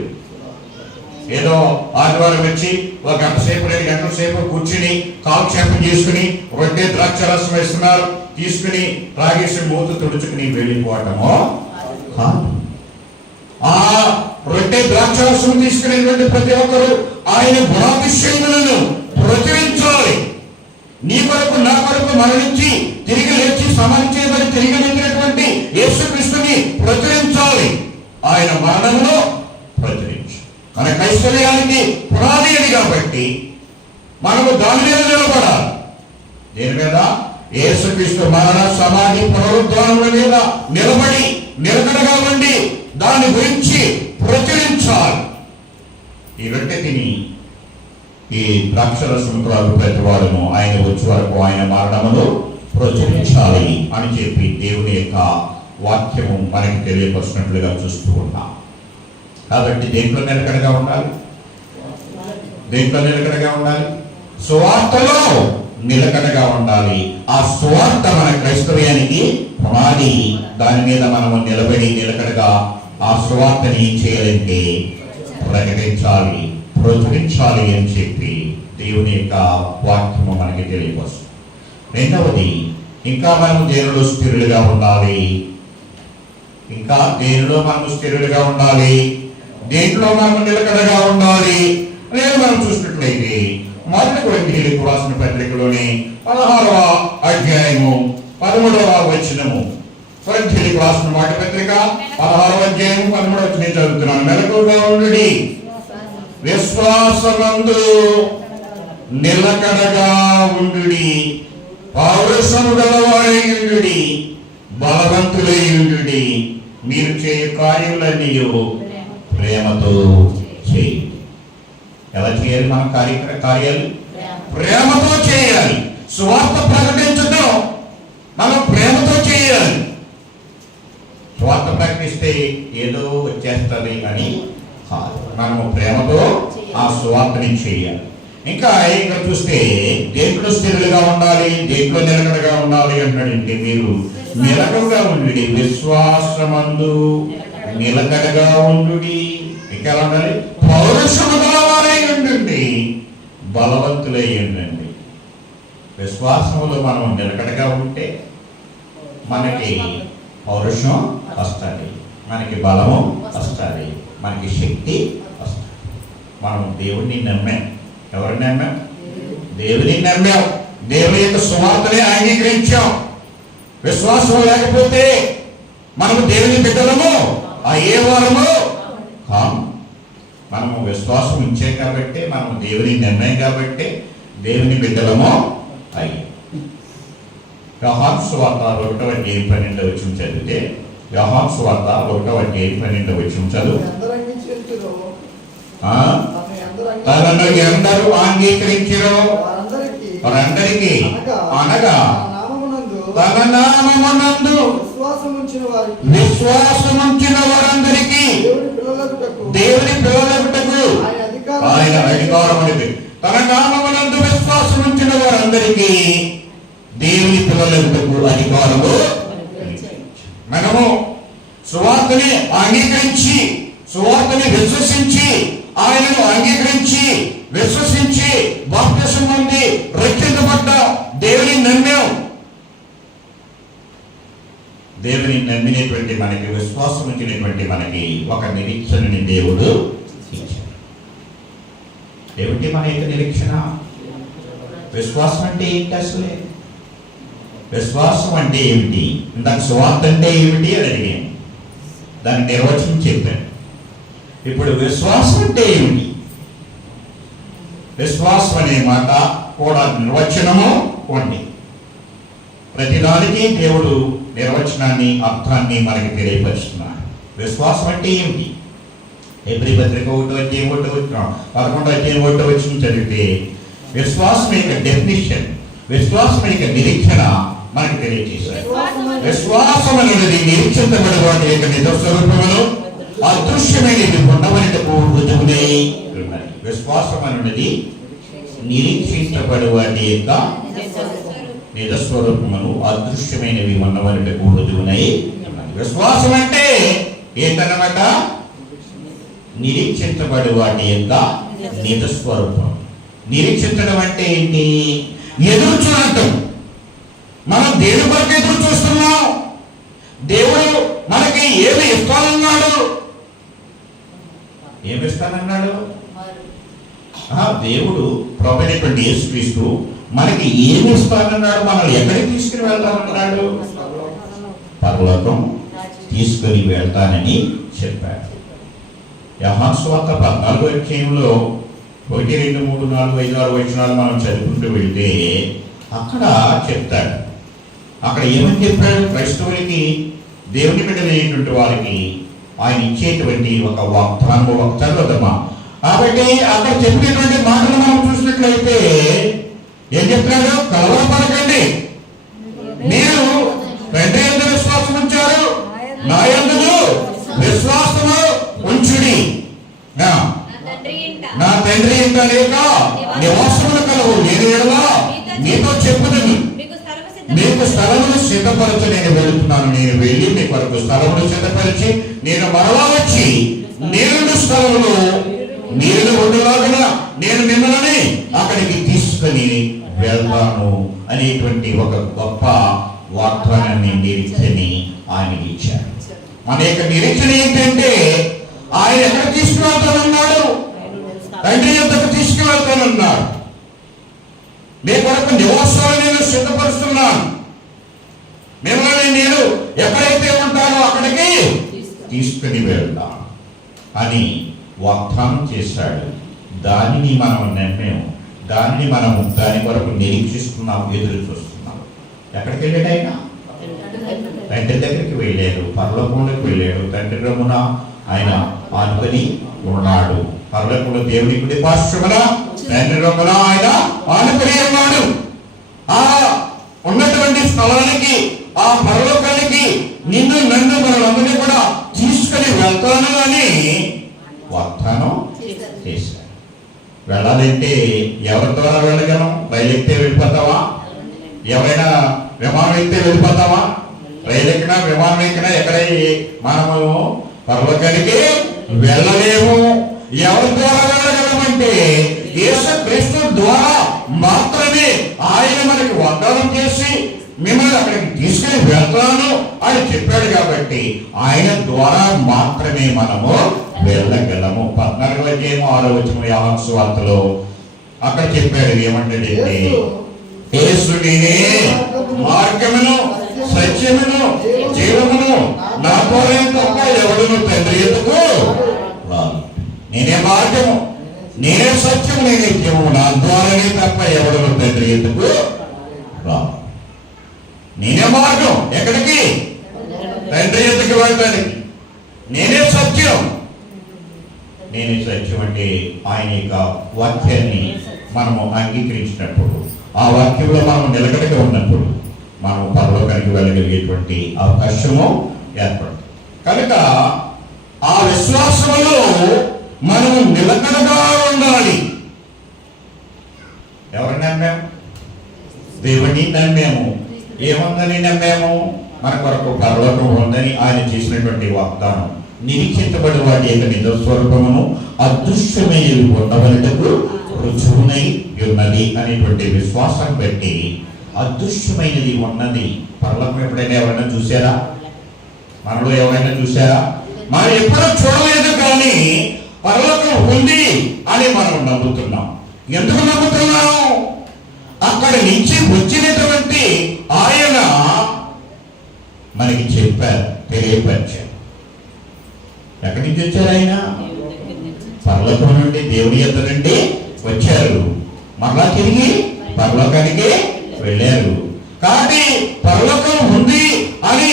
ఏదో ఆదివారం వచ్చి ఒక గంట సేపు 2 గంటల సేపు కూర్చుని కాలక్షేపం చేసుకుని రొట్టె ద్రాక్ష రసం వేస్తున్నారు, తీసుకుని త్రాగేసి మూత తుడుచుకుని వెళ్ళిపోవటమో కాదు. ఆ రొట్టె ద్రాక్ష రసం తీసుకునేటువంటి ప్రతి ఒక్కరు ఆయన గుణాతిశయములను ప్రచురించాలి. నీ కొరకు, నా కొరకు మరణించి తిరిగి లేచి సమాధించబడి తిరిగి లేచినటువంటి యేసుక్రీస్తుని ప్రచురించాలి. ఆయన మరణమును ప్రచురించాలి. మన క్రైస్తవ్యానికి పునాది అది కాబట్టి మనము దాని మీద నిలబడాలి. దేని మీద? యేసుక్రీస్తు మరణ, సమాధి, పునరుద్ధానముల మీద నిలబడి నిలకడగా ఉండి దాని గురించి ప్రచురించాలి. ఈ రొట్టె తిని ఈ ద్రాక్షరసం త్రాగు ప్రతి వాడును ఆయన వచ్చే వరకు ఆయన మరణమును ప్రచురించాలి అని చెప్పి దేవుని యొక్క వాక్యము మనకి తెలియపరిచినట్లుగా చూస్తూ ఉన్నాం. కాబట్టి దేంట్లో నిలకడగా ఉండాలి? సువార్తలో నిలకడగా ఉండాలి. ఆ సువార్త మన క్రైస్తవ్యానికి పునాది. దాని మీద మనము నిలబడి నిలకడగా ఆ సువార్తని చేయాలంటే ప్రకటించాలి, ప్రచురించాలి అని చెప్పి దేవుని యొక్క వాక్యము మనకి తెలియవస్తుంది. రెండవది, ఇంకా మనము దేవుడు స్థిరులుగా ఉండాలి. దేంట్లో మనం నిలకడగా ఉండాలి అనేది మనం చూసినట్లయితే మొదటి కొరింథీయులకు రాసిన పత్రికలోని 16వ అధ్యాయము 13వ వచనము. కొరింథీయులకు రాసిన మాట పత్రిక 16వ అధ్యాయం 13వ వచనం చదువుతున్నాను. మెలకువగా ఉండుడి, విశ్వాసమందు నిలకడగా ఉండుడి, పౌరుషము గలవారై ఉండుడి, బలవంతులై ఉండుడి, మీరు చేయు కార్యములన్నీ ప్రేమతో చేయండి. ఎలా చేయాలి? మన కార్యాలు ప్రేమతో చేయాలి. సువార్త ప్రకటించడం మనం ప్రేమతో చేయాలి. స్వార్థ ప్రకటిస్తే ఏదో వచ్చేస్తుంది అని కాదు. మనము ప్రేమతో ఆ స్వార్థని చేయాలి. ఇంకా ఇక్కడ చూస్తే దేంట్లో స్థిరులుగా ఉండాలి, దేంట్లో నిలకడగా ఉండాలి అంటాడంటే, మీరు నిలకడగా ఉండు, విశ్వాసమందు నిలకడగా ఉండు. ఇంకా ఎలా ఉండాలి? పౌరుషము గలవారై ఉండండి, బలవంతులై ఉండండి. విశ్వాసంలో మనం నిలకడగా ఉంటే మనకి పౌరుషం వస్తుంది, మనకి బలము వస్తుంది, మనకి శక్తి వస్తుంది. మనం దేవుడిని నమ్మాం. ఎవరిని నమ్మాం? దేవుని నమ్మాం. దేవుని యొక్క సువార్తని అంగీకరించాం. విశ్వాసం లేకపోతే మనము దేవుని బిడ్డలము అయ్యేవారము కాము. మనము విశ్వాసం ఉంచాం కాబట్టి, మనము దేవుని నమ్మాం కాబట్టి దేవుని బిడ్డలము అయ్యాం. యోహాను సువార్త 1:12 చదివితే, యోహాను సువార్త 1:12 చదువు. తనను ఎందరూ అంగీకరించిరో వారందరికీ, అనగా తన నామమునందు విశ్వాసముంచిన వారందరికీ దేవుని పిల్లలకుటకు ఆయన అధికారం అనేది. తన నామమునందు విశ్వాసముంచిన వారందరికీ దేవుని పిల్లలకుటకు అధికారము. మనము సువార్తని అంగీకరించి, సువార్తని విశ్వసించి, ఆయనను అంగీకరించి విశ్వసించి బాప్తిసం పొంది రక్షించబడ్డ దేవుని నమ్మాం. దేవుని నమ్మినటువంటి మనకి, విశ్వాసం ఉంచినటువంటి మనకి ఒక నిరీక్షణని దేవుడు ఇచ్చాడు. ఏమిటి మన యొక్క నిరీక్షణ? విశ్వాసం అంటే ఏంటి? అసలే విశ్వాసం అంటే ఏమిటి? ఇందాక సువార్త అంటే ఏమిటి అని అడిగాను, దాని నిర్వచనం చెప్పాను. ఇప్పుడు విశ్వాసం అంటే ఏమిటి? విశ్వాసం అనే మాట కూడా నిర్వచనము ఉంది. ప్రతిదానికి దేవుడు నిర్వచనాన్ని, అర్థాన్ని మనకి తెలియపరుస్తున్నాడు. విశ్వాసం అంటే ఏమిటి? ఎబ్రీ పత్రిక 11:1 చదివితే విశ్వాసం యొక్క డెఫినిషన్, విశ్వాసం యొక్క నిరీక్షణ మనకి తెలియజేశారు. విశ్వాసం అనేది నిరీక్షించబడి వాటి యొక్క నిజస్వరూపములు అదృశ్యమైనది ఉండవనిటకు రుజువులై ఉన్నది. విశ్వాసం అనేది నిరీక్షించబడి వాటి యొక్క నిజస్వరూపములు అదృశ్యమైనవి ఉన్నవనిటకు రుజువునై ఉన్నది. విశ్వాసం అంటే ఏంటన్నమాట? నిరీక్షించబడి వాటి యొక్క నిజస్వరూపం. నిరీక్షించడం అంటే ఏంటి? ఎదురు చూడటం. మనం దేని కొరకు ఎదురు చూస్తున్నాం? దేవుడు మనకి ఏమి ఇస్తానన్నాడు? ఏమి ఇస్తానన్నాడు? దేవుడు ప్రభువైనటువంటి యేసుక్రీస్తు మనకి ఏమి ఇస్తానన్నాడు? మనల్ని ఎక్కడికి తీసుకుని వెళ్తానన్నాడు? పరలోకం తీసుకుని వెళ్తానని చెప్పాడు. యోహాను సువార్త 14:1 1, 2, 3, 4, 5, 6 వచనాలు మనం చదువుకుంటూ వెళ్తే అక్కడ చెప్తాడు. అక్కడ ఏమని చెప్పాడు? క్రైస్తవులకి, దేవుని బిడ్డలైనటువంటి వారికి ఆయన ఇచ్చేటువంటి ఒక వాగ్దానం, ఒక చదవదమ్మా. కాబట్టి అక్కడ చెప్పినటువంటి మాటలు మనం చూసినట్లయితే ఏం చెప్తాడు? కలవరపడకండి, మీరు తండ్రి యందు విశ్వాసం ఉంచారు, నా యందు విశ్వాసము ఉంచుడి. నా తండ్రి ఇంట లేక నివాసములు కలవు, నేను ఎడలా నీతో చెప్పుదును, మీకు స్థలములు సిద్ధపరచ నేను వెళుతున్నాను. నేను వెళ్ళి మీ కొరకు స్థలములు సిద్ధపరిచి నేను మరలా వచ్చి నేను స్థలములు నేను ఉండలాగా నేను మిమ్మల్ని అక్కడికి తీసుకుని వెళ్తాను అనేటువంటి ఒక గొప్ప వాగ్దానాన్ని, నిరీక్షని ఆయనకి ఇచ్చారు. మన యొక్క నిరీక్షణ ఏంటంటే ఆయన ఎక్కడ తీసుకువెళ్తానన్నాడు? తండ్రి యొద్దకు తీసుకువెళ్తానన్నాడు. మీ కొరకు నివాసాలు నేను సిద్ధపరుస్తున్నాను, మిమ్మల్ని నేను ఎక్కడైతే ఉంటానో అక్కడికి తీసుకుని వెళ్తాను అని వాగ్దానం చేశాడు. దానిని మనం నమ్మాము, దానిని మనము దాని కొరకు నిరీక్షిస్తున్నాం, ఎదురు చూస్తున్నాం. ఎక్కడికి వెళ్ళాడు ఆయన? తండ్రి దగ్గరికి వెళ్ళాడు, పరలోకంలోకి వెళ్ళాడు. తండ్రి రొమ్మున ఆయన ఆనుకొని ఉన్నాడు. పరలోకంలో దేవుని కుడి పార్శ్వమున తండ్రి రొమ్మున ఆయన ఆనుకొని ఉన్నాడు. ఆ ఉన్నటువంటి స్థలానికి, ఆ పరలోకానికి నిన్ను నన్ను మనలందరినీ కూడా తీసుకుని వెళ్తాను అని వాగ్దానం చేశాడు. వెళ్ళాలంటే ఎవరి ద్వారా వెళ్ళగలం? రైలు ఎక్కితే వెళ్ళిపోతావా? ఎవరైనా విమానం ఎక్కితే వెళ్ళిపోతావా? రైలు ఎక్కినా విమానం ఎక్కినా ఎక్కడ మనము పర్వకానికి వెళ్ళలేము. ఎవరి ద్వారా వెళ్ళగలమంటే యేసుక్రీస్తు ద్వారా మాత్రమే. ఆయన మనకి వాగ్దానం చేసి మిమ్మల్ని అక్కడికి తీసుకుని వెళ్తాను అని చెప్పాడు కాబట్టి ఆయన ద్వారా మాత్రమే మనము వెళ్ళగలము. 14వ అధ్యాయం 6వ వచనం యోహాను సువార్తలో అక్కడ చెప్పాడు ఏమంటాడంటే, యేసు నేనే మార్గమును సత్యమును జీవమును, నా ద్వారా తప్ప ఎవడును తండ్రి యొద్దకు రాడు. నేనే మార్గము, నేనే సత్యము, నేనే జీవము, నా ద్వారానే తప్ప ఎవడును తండ్రి యొద్దకు రాడు. నేనే మార్గం ఎక్కడికి? తండ్రి యొద్దకు వెళ్ళడానికి. నేనే సత్యం. నేనే సత్యం అంటే ఆయన యొక్క వాక్యాన్ని మనము అంగీకరించినప్పుడు, ఆ వాక్యంలో మనం నిలకడగా ఉన్నప్పుడు మనం పరలోకానికి వెళ్ళగలిగేటువంటి అవకాశము ఏర్పడుతుంది. కనుక ఆ విశ్వాసంలో మనము నిలకడగా ఉండాలి. ఎవరిని నమ్మాము? దేవుని నమ్మాము. ఏముందని నమ్మాము? మన కొరకు పరలోకం ఉందని ఆయన చేసినటువంటి వాగ్దానం. నిరీక్షించబడి వాటి యొక్క నిజ స్వరూపమును అదృశ్యమైనవి ఉండవలటకు రుజువునై ఉన్నది అనేటువంటి విశ్వాసం పెట్టి అదృశ్యమైనది ఉన్నది. పరలోకం ఎప్పుడైనా ఎవరైనా చూసారా? మనలో ఎవరైనా చూసారా? మనం ఎప్పుడూ చూడలేదు, కానీ పరలోకం ఉంది అని మనం నమ్ముతున్నాం. ఎందుకు నమ్ముతున్నాం? అక్కడి నుంచి వచ్చినటువంటి ఆయన మనకి చెప్పారు, తెలియపరిచారు. ఎక్కడి నుంచి వచ్చారు ఆయన? పరలోకం నుండి, దేవుని యొద్ద నుండి వచ్చారు. మరలా తిరిగి పరలోకానికి వెళ్ళారు. కాబట్టి పరలోకం ఉంది అని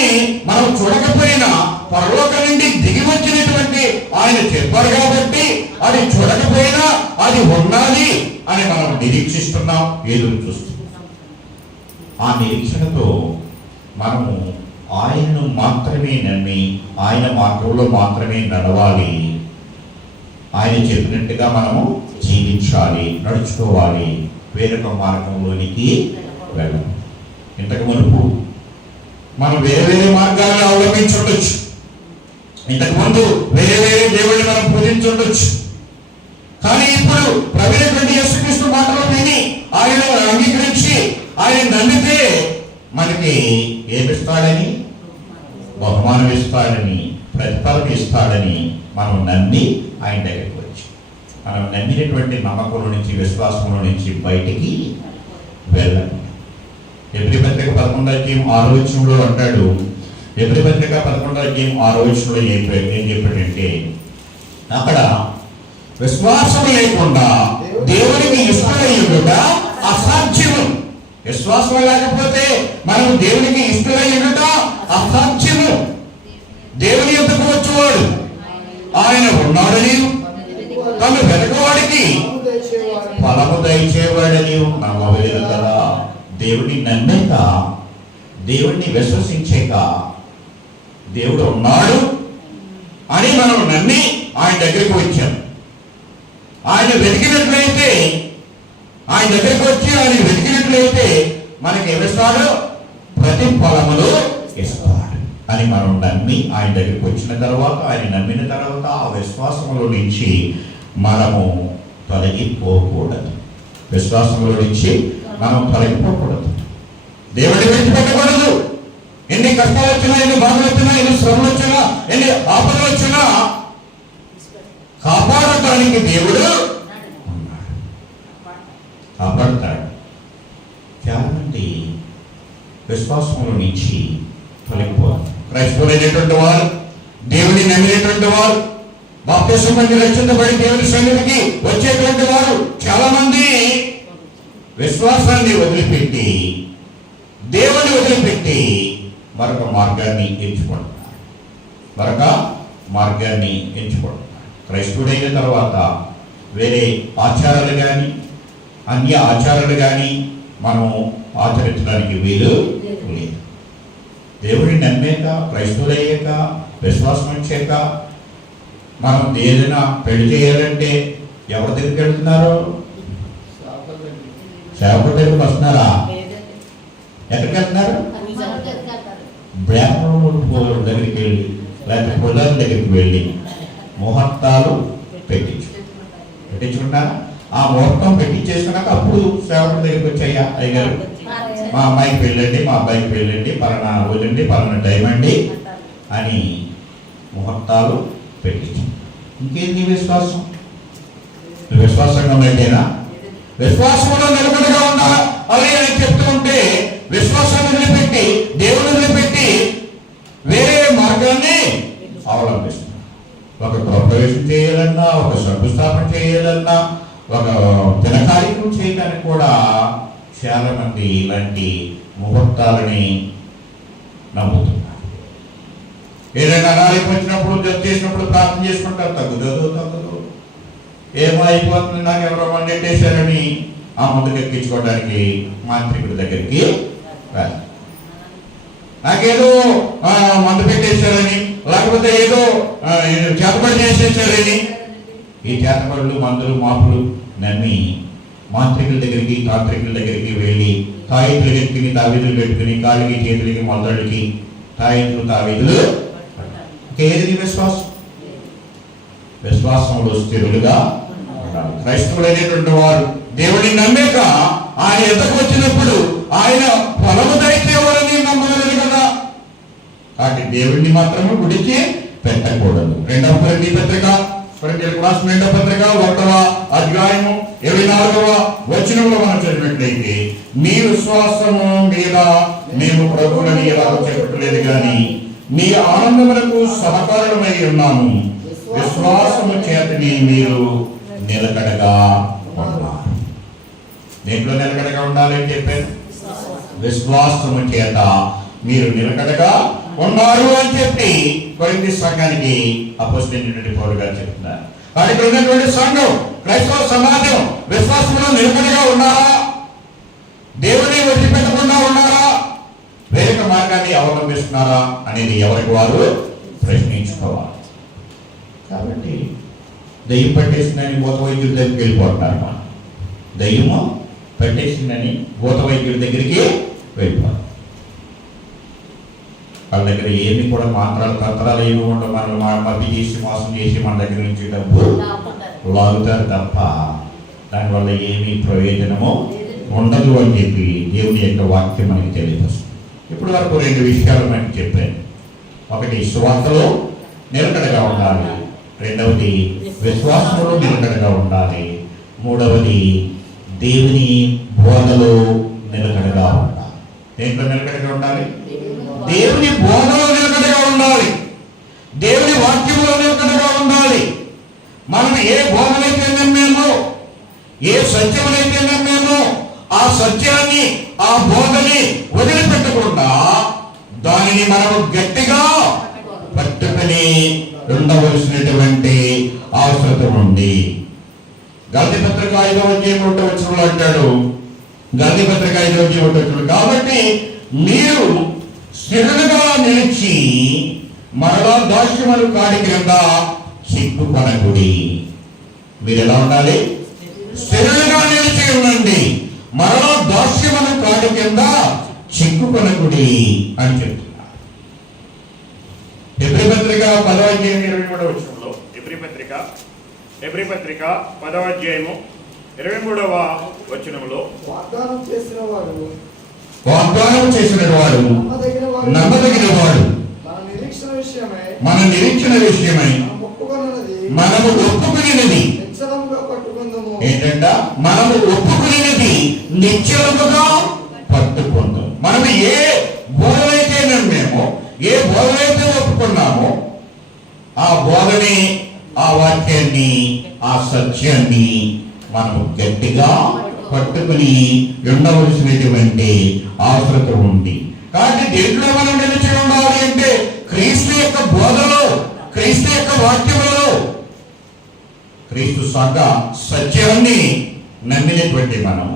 మనం చూడకపోయినా పరలోకం నుండి దిగి వచ్చినటువంటి ఆయన చెప్పారు కాబట్టి అది చూడకపోయినా అది ఉన్నది అని మనం నిరీక్షిస్తున్నాం, ఎదురు చూస్తున్నాం. ఆ నిరీక్షణతో మనము ఆయనను మాత్రమే నమ్మి ఆయన మార్గంలో మాత్రమే నడవాలి. ఆయన చెప్పినట్టుగా మనము జీవించాలి, నడుచుకోవాలి. వేరొక మార్గంలోనికి వెళ్ళాలి. ఇంతకు మునుపు మనం వేరే వేరే మార్గాలను అవలంబించుండొచ్చు. ఇంతకు ముందు వేరే వేరే దేవుడిని మనం పూజించుండొచ్చు. కానీ ఇప్పుడు ప్రభువైనటువంటి యేసుక్రీస్తు మాటలు విని ఆయన అంగీకరించి ఆయన నమ్మితే మనకి ఏమిస్తాడని? బహుమానం ఇస్తాడని, ప్రతిఫలం ఇస్తాడని మనం నమ్మి ఆయన దగ్గరికి వచ్చి మనం నమ్మినటువంటి నమ్మకంలో నుంచి, విశ్వాసంలో నుంచి బయటికి వెళ్ళండి. ఎబ్రీ పత్రిక 11వ అధ్యాయం 6వ వచనంలో అంటాడు. ఎబ్రీ పత్రిక 11వ అధ్యాయం 6వ వచనంలో ఏం చెప్పాడంటే, అక్కడ విశ్వాసం లేకుండా దేవునికి ఇష్టమయ్యుట అసాధ్యము. విశ్వాసం లేకపోతే మనం దేవునికి ఇష్టమయ్యుట అసాధ్యము. దేవుని యొద్దకు వచ్చేవాడు ఆయన ఉన్నాడని, తను వెనకవాడికి ఫలము దయచేవాడని నమ్మలేదు కదా. దేవుడిని నమ్మేక, దేవుడిని విశ్వసించాక దేవుడు ఉన్నాడు అని మనం నమ్మి ఆయన దగ్గరికి వచ్చాం. ఆయన వెతికినట్లయితే, ఆయన దగ్గరికి వచ్చి ఆయన వెతికినట్లయితే మనకి ఏమిస్తాడు? ప్రతిఫలములు ఇస్తాడు అని మనం నమ్మి ఆయన దగ్గరికి వచ్చిన తర్వాత, ఆయన నమ్మిన తర్వాత ఆ విశ్వాసంలో నుంచి మనము తొలగిపోకూడదు. విశ్వాసంలో నుంచి మనం తొలగిపోకూడదు. దేవుడిని విడిచిపెట్టకూడదు. ఎన్ని కష్టాలు వచ్చినా, ఎన్ని బాధలు వచ్చినా, ఎన్ని శ్రమలు వచ్చినా, ఎన్ని ఆపదలు వచ్చినా కాపాడటానికి దేవుడు ఉన్నాడు, కాపాడతాడు. చాలా మంది విశ్వాసంలో నుంచి తొలగిపోవాలి. క్రైస్తవులైనటువంటి వారు, దేవుని నమ్మినటువంటి వారు, బాప్తిసం పొంది రక్షించబడి దేవుని సన్నిధికి వచ్చేటువంటి వారు చాలా మంది విశ్వాసాన్ని వదిలిపెట్టి, దేవుని వదిలిపెట్టి మరొక మార్గాన్ని ఎంచుకుంటున్నారు. మరొక మార్గాన్ని ఎంచుకుంటున్నారు. క్రైస్తవుడైన తర్వాత వేరే ఆచారాలు కానీ, అన్య ఆచారాలు కానీ మనం ఆచరించడానికి వీలు లేదు. దేవుడిని నమ్మాక, క్రైస్తవులయ్యాక, విశ్వాసం వచ్చాక మనం ఏదైనా పెళ్లి చేయాలంటే ఎవరి దగ్గరికి వెళ్తున్నారు? సేవకుడి దగ్గరికి వస్తున్నారా? ఎక్కడికి వెళ్తున్నారు? బ్రాహ్మణుల దగ్గరికి వెళ్ళి, లేకపోతే పొలాల దగ్గరికి వెళ్ళి ముహూర్తాలు పెట్టించుకుంటారా? ఆ ముహూర్తం పెట్టించేసుకున్నాక అప్పుడు సేవకుడి దగ్గరికి వచ్చాయా, అయ్యారు మా అమ్మాయికి పెళ్ళండి, మా అబ్బాయికి పెళ్ళండి, పలానా వదండి, పలానా టైం అండి అని ముహూర్తాలు పెట్టించు. ఇంకేంది విశ్వాసం? విశ్వాసంగా ఉన్నట్టేనా? విశ్వాసంలో నిలబడిగా ఉన్నా అని చెప్తూ ఉంటే విశ్వాసాన్ని వదిలిపెట్టి, దేవుని వదిలిపెట్టి వేరే మార్గాన్ని అవలంబిస్తున్నారు. ఒక గృహప్రవేశం చేయాలన్నా, ఒక శంకుస్థాపన చేయాలన్నా, ఒక దిన కార్యక్రమం చేయడానికి కూడా చాలా మంది ఇలాంటి ముహూర్తాలని నమ్ముతున్నారు. ఏదైనా అనారోగ్యం వచ్చినప్పుడు, జబ్బు చేసినప్పుడు ప్రార్థన చేసుకుంటారు, తగ్గుదు ఏమో అయిపోతుంది, నాకు ఎవరో మండెట్టేశారని ఆ మందుకు ఎక్కించుకోవడానికి మాంత్రికుడి దగ్గరికి రాదు. నాకేదో మందు పెట్టేశారని, లేకపోతే ఏదో చేతపడి చేసేసారని ఈ చేతపడులు, మందులు, మాపులు నమ్మి మాంత్రికుల దగ్గరికి, తాంత్రికుల దగ్గరికి వెళ్ళి తాయితులు పెట్టుకుని, తావీదులు పెట్టుకుని, కాలికి, చేతులకి, మొదళ్ళకి తాయితులు, తావీదులు. ఏది విశ్వాసం? విశ్వాసంలో స్థిరులుగా ఉండాలి. క్రైస్తవులైనటువంటి వారు దేవుడిని నమ్మాక ఆయన ఎద్దకు వచ్చినప్పుడు ఆయన పొలము దయచేవారని నమ్మగలరు కదా. కాబట్టి దేవుడిని మాత్రమే గుడికి పెట్టకూడదు. 2వ కొరింథీ పత్రిక, కొరింథీయులకు రాసిన 2వ పత్రిక 1వ అధ్యాయము 24వ వచనంలో మనం చదివినట్లయితే, మీ విశ్వాసము మీద మేము ప్రభువులని ఎలాగో చెప్పట్లేదు కానీ మీ ఆనందములకు సహకారమై ఉన్నాము. విశ్వాసము చేతని మీరు నిలకడగా ఉండాలి. దేంట్లో నిలకడగా ఉండాలి అని చెప్పారు? విశ్వాసము చేత మీరు నిలకడగా ఉన్నారు అని చెప్పి కొరింథీ సంఘానికి అపోస్తలుడైన పౌలు గారు చెప్తున్నారు. వారికి ఉన్నటువంటి సంఘం, క్రైస్తవ సమాజం విశ్వాసంలో నిలకడగా ఉన్నారా? దేవుని వదిలిపెట్టకుండా ఉన్నారా? వేరొక మార్గాన్ని అవలంబిస్తున్నారా అనేది ఎవరికి వారు ప్రశ్నించుకోవాలి. కాబట్టి దయ్యం పట్టేసిందని భూత వైద్యుడి దగ్గరికి వెళ్ళిపోతున్నారు. మనం దయ్యము పట్టేసిందని భూత వైద్యుడి దగ్గరికి వెళ్ళిపోతాం. వాళ్ళ దగ్గర ఏమి కూడా మాత్రాలు, తంత్రాలు ఏమి ఉండవు. మనం మభ్య చేసి, మోసం చేసి మన దగ్గర నుంచి డబ్బు లాగుతారు తప్ప దానివల్ల ఏమీ ప్రయోజనము ఉండదు అని చెప్పి దేవుని యొక్క వాక్యం మనకి తెలియజేస్తుంది. ఇప్పుడు వరకు 2 విషయాలు మనకి చెప్పాను. ఒకటి సువార్తలో నిలకడగా ఉండాలి, రెండవది విశ్వాసంలో నిలకడగా ఉండాలి, మూడవది దేవుని బోధలో నిలకడగా ఉండాలి. దేంట్లో నిలకడగా ఉండాలి? దేవుని బోధలో నిలకడగా ఉండాలి, దేవుని వాక్యంలో నిలకడగా ఉండాలి. మనం ఏ బోధనైతే నమ్మేమో, ఏ సత్యమునైతే నమ్మేమో ఆ సత్యాన్ని, ఆ బోధని వదిలిపెట్టకుండా దానిని మనము గట్టిగా పట్టుకుని ఉండవలసినటువంటి అవసరం ఉంది. గలతీ పత్రిక 5వ అధ్యాయం 1వ వచనంలో అంటాడు, గలతీ పత్రిక 5వ అధ్యాయం 1వ వచనం, కాబట్టి మీరు స్థిరులుగా నిలిచి మరలా దాస్యముల కాడి క్రింద సిగ్గుపడకుడి. మీరు ఎలా ఉండాలి? స్థిరులుగా నిలిచి ఉండండి, మరలా దాస్యముల కాడి కింద సిగ్గుపడకుడి అని చెప్తున్నారు. హెబ్రీ పత్రిక 10వ అధ్యాయం 23వ వచనంలో, హెబ్రీ పత్రిక 10వ అధ్యాయము 23వ వచనంలో, వాగ్దానం చేసిన వాడు నమ్మదగిన వాడు, మన నిరీక్షణ విషయమై మనము ఒప్పుకునేది ఏంటంట? మనము ఒప్పుకునేది నిశ్చలముగా పట్టుకుందాం. మనం ఏ బోధనైతే నమ్మేమో, ఏ బోధనైతే ఒప్పుకున్నామో ఆ బోధని, ఆ వాక్యాన్ని, ఆ సత్యాన్ని మనము గట్టిగా పట్టుకుని ఉండవలసినటువంటి అవసరం ఉంది. కాబట్టి దేంట్లో మనం నిలిచి ఉండాలి అంటే క్రీస్తు యొక్క బోధలో, క్రీస్తు యొక్క వాక్యములో, క్రీస్తు సంఘ సత్యాన్ని నమ్మినటువంటి మనం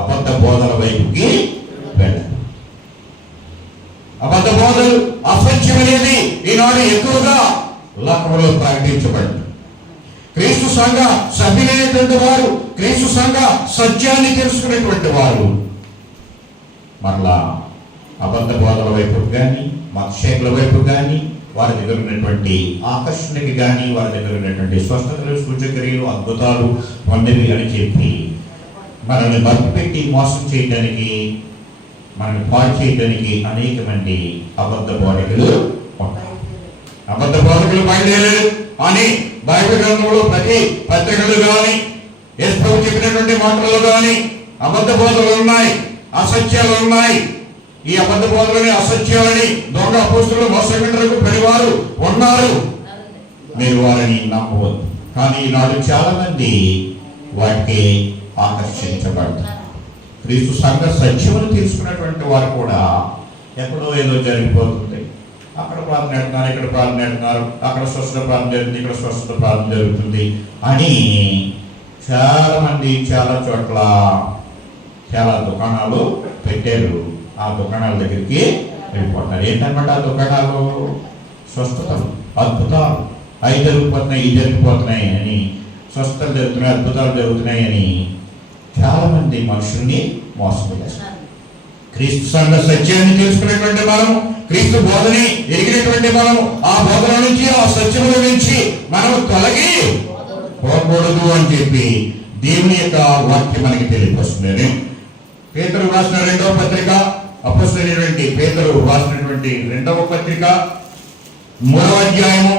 అబద్ధ బోధన వైపుకి వెళ్ళాలి. అబద్ధ బోధలు, అసత్యం అనేది ఈనాడు ఎక్కువగా లోకంలో ప్రకటించబడింది. క్రీస్తు సంఘ సభ్యులైనటువంటి వారు, క్రీస్తు సంఘ సత్యాన్ని తెలుసుకునేటువంటి వారు మరలా అబద్ధ బోధల వైపు కానీ, మతశైలుల వైపు కానీ, వారి దగ్గర ఉన్నటువంటి ఆకర్షణకి కానీ, వారి దగ్గర ఉన్నటువంటి స్వస్థతలు, సూచక్రియలు, అద్భుతాలు వంటివి అని చెప్పి మనల్ని మభ్యపెట్టి మోసం చేయడానికి, మనల్ని పాడు చేయడానికి అనేక మంది అబద్ధ బోధకులు ఉంటారు. అబద్ధ బోధకులు బయలుదేరారు అని బైబిల్ గ్రంథంలో ప్రతి పత్రికలు కానీ, యేసు ప్రభువు చెప్పినటువంటి మాటలు కానీ అబద్ధ బోధలు ఉన్నాయి, అసత్యాలు ఉన్నాయి. ఈ అబద్ధ బోధలని, అసత్యాలని, దొంగ అపోస్తులు, మోసగించుటకు పనివారు ఉన్నారు. మీరు వారిని నమ్మవద్దు. కానీ ఈనాడు చాలా మంది వాటికి ఆకర్షించబడతారు. క్రీస్తు సంఘ సత్యమును తీసుకున్నటువంటి వారు కూడా ఎక్కడో ఏదో జరిగిపోతుంది, అక్కడ ప్రార్థన పెడుతున్నారు, ఇక్కడ ప్రార్థన పెడుతున్నారు, అక్కడ స్వస్థత ప్రార్థన జరుగుతుంది, ఇక్కడ స్వస్థత ప్రార్థన జరుగుతుంది అని చాలా మంది చాలా చోట్ల చాలా దుకాణాలు పెట్టారు. ఆ దుకాణాల దగ్గరికి వెళ్ళిపోతున్నారు. ఏంటన్నమాట ఆ దుకాణాలు? స్వస్థతలు, అద్భుతాలు, అవి జరిగిపోతున్నాయి, ఇవి జరిగిపోతున్నాయి అని, స్వస్థతలు జరుగుతున్నాయి, అద్భుతాలు జరుగుతున్నాయి అని చాలా మంది మనుషుల్ని మోసం చేస్తారు. క్రీస్తు సంఘ సత్యాన్ని తెలుసుకునేటువంటి మనం, క్రీస్తు బోధని ఎరిగినటువంటి మనం, ఆ బోధన నుంచి, ఆ సత్యముల నుంచి మనం తొలగి పోకూడదు అని చెప్పి దేవుని యొక్క వాక్యం మనకి తెలియపరుస్తుంది. పేతురు రాసిన రెండవ పత్రిక, అపోస్తలుడైనటువంటి పేతురు రాసినటువంటి రెండవ పత్రిక 3వ అధ్యాయము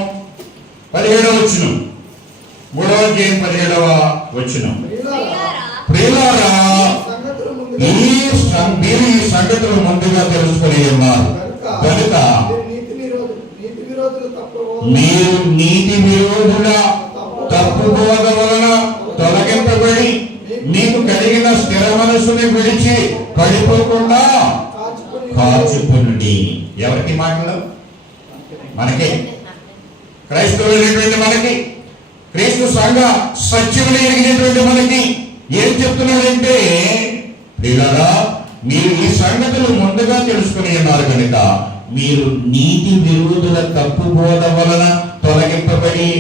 17వ వచనం. 3వ అధ్యాయం 17వ వచనం. ప్రియులారా, మీరు ఈ సంగతులు ముందుగా తెలుసుకొని ఉన్నారు కనుక మీరు నీతి విరోధుల తప్పు బోధ వలన తొలగింపబడి మీకు కలిగిన స్థిర మనసుని విడిచి పడిపోకుండా కాచుకునుడి. ఎవరికి మాటలు? మనకి, క్రైస్తవులైనటువంటి మనకి, క్రీస్తు సంఘ సత్యములు ఎరిగినటువంటి మనకి ఏం చెప్తున్నాడంటే, ప్రియులారా, మీరు ఈ సంగతులు ముందుగా తెలుసుకుని ఉన్నారు కనుక మీరు నీతి విరోధుల తప్పు బోధ వలన తొలగింపబడి.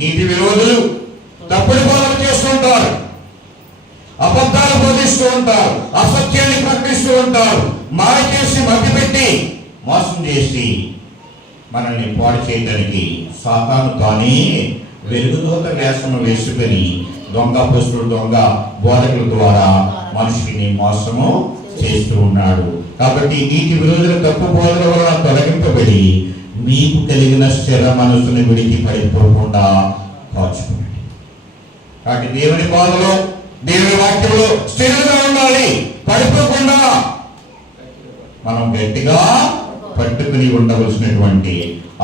నీతి విరోధులు తప్పుడు బోధలు చేస్తుంటారు, అబద్ధాలు బోధిస్తూ ఉంటారు, అసత్యాన్ని ప్రకటిస్తూ ఉంటారు, మాయ చేసి మభ్యపెట్టి మోసం చేసి మనల్ని పాడు చేయడానికి సాతాను తానే వెలుగుదూత వేషము వేసుకొని దొంగ పోస్టులు, దొంగ బోధకుల ద్వారా మనిషిని మోసము చేస్తూ ఉన్నాడు. కాబట్టి నీతి విరోధుల తప్పు బోధల వలన తొలగింపబడి మీకు కలిగిన స్థిర మనసును విడిచి పడిపోకుండా కాచుకోండి. కాబట్టి దేవుని బోధలో, దేవుని వాక్యంలో స్థిరంగా ఉండాలి, పడిపోకుండా మనం గట్టిగా పట్టుకుని ఉండవలసినటువంటి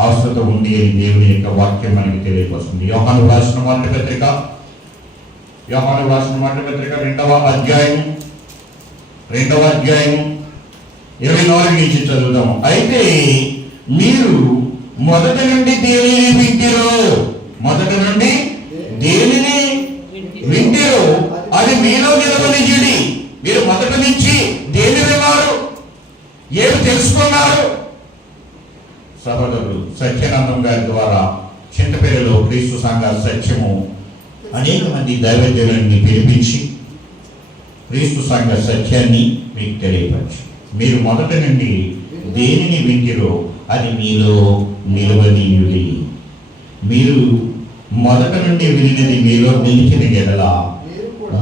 అవసరత ఉంది అని దేవుని యొక్క వాక్యం మనకి తెలియపరుస్తుంది. యోహాను రాసిన మొదటి పత్రిక 2వ అధ్యాయం 24 నుంచి చదువుదాము. అయితే మీరు మొదట నుండి దేనిని వింటిరో, అది మీలో నిలవనియుడి. మీరు మొదటి నుంచి దేని విన్నారు, ఏమి తెలుసుకున్నారు? సహోదరుడు సత్యానందం గారి ద్వారా చింతపల్లిలో క్రీస్తు సంఘ సత్యము అనేక మంది దైవజనుల్ని పిలిపించి క్రీస్తు సంఘ సత్యాన్ని మీకు తెలియపరచు. మీరు మొదటి నుండి దేనిని వింటిరో అది మీలో నిలవనీయుడి. మీరు మొదట నుండి వినినది మీలో నిలిచిన ఎడల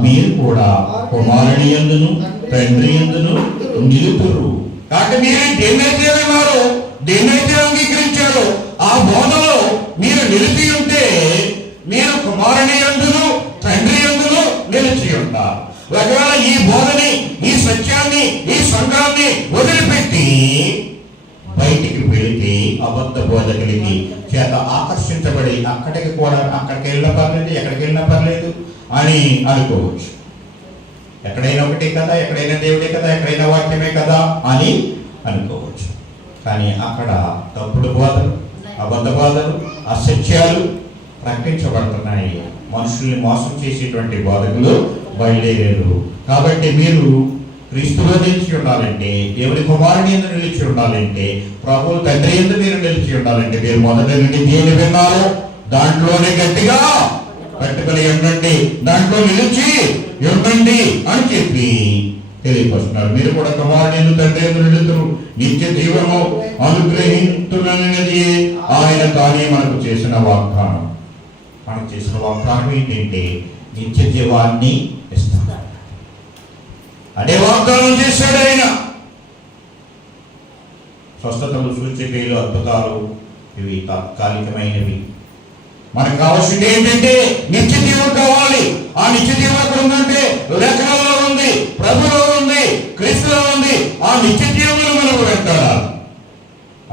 మీరు కూడా కుమారుని యందును తండ్రి యందును నిలుపురు. కాబట్టి మీరు దేన్నైతే విన్నారో, దేన్నైతే అంగీకరించారో ఆ బోధలో మీరు నిలిపి ఉంటే మీరు కుమారుని యందును తండ్రి యందును నిలిచి ఉంటారు. ఒకవేళ ఈ బోధని, ఈ సత్యాన్ని, ఈ సంఘాన్ని వదిలిపెట్టి బయటికి వెళితే అబద్ధ బోధకులకి చేత ఆకర్షించబడి అక్కడికి వెళ్ళిన పర్లేదు, ఎక్కడికి వెళ్ళినా పర్లేదు అని అనుకోవచ్చు. ఎక్కడైనా ఒకటే కదా, ఎక్కడైనా దేవుడే కదా, ఎక్కడైనా వాక్యమే కదా అని అనుకోవచ్చు. కానీ అక్కడ తప్పుడు బోధలు, అబద్ధ బోధలు, అసత్యాలు ప్రకటించబడుతున్నాయి. మనుషుల్ని మోసం చేసేటువంటి బోధకులు బయలుదేరారు. కాబట్టి మీరు క్రీస్తులో నిలిచి ఉండాలంటే, దేవుని కుమారుని యందు నిలిచి ఉండాలంటే, ప్రభువు తండ్రి యందు మీరు నిలిచి ఉండాలంటే, మీరు మొదటి నుండి దేని విన్నారో దాంట్లోనే గట్టిగా పట్టుకొని ఉండండి, దాంట్లో నిలిచి ఉండండి అని చెప్పి తెలియపరుస్తున్నారు. మీరు కూడా కుమారుని యందు తండ్రి యందు నిలుతురు, నిత్య జీవము అనుగ్రహించునది ఆయన తానే మనకు చేసిన వాగ్దానం. మనకు చేసిన వాగ్దానం ఏంటంటే నిత్య జీవాన్ని ఇస్తాడు. అదే వాగ్దానం చేశాడు ఆయన. స్వస్థతలు, సూచక్రియలు, అద్భుతాలు ఇవి తాత్కాలికమైనవి. మనకు కావాల్సింది ఏంటంటే నిత్య జీవం కావాలి. ఆ నిత్య జీవం ఎక్కడ ఉందంటే లేఖనాల్లో ఉంది, ప్రభులో ఉంది, క్రీస్తులో ఉంది. ఆ నిత్య జీవమును మనము వెంటాడాలి.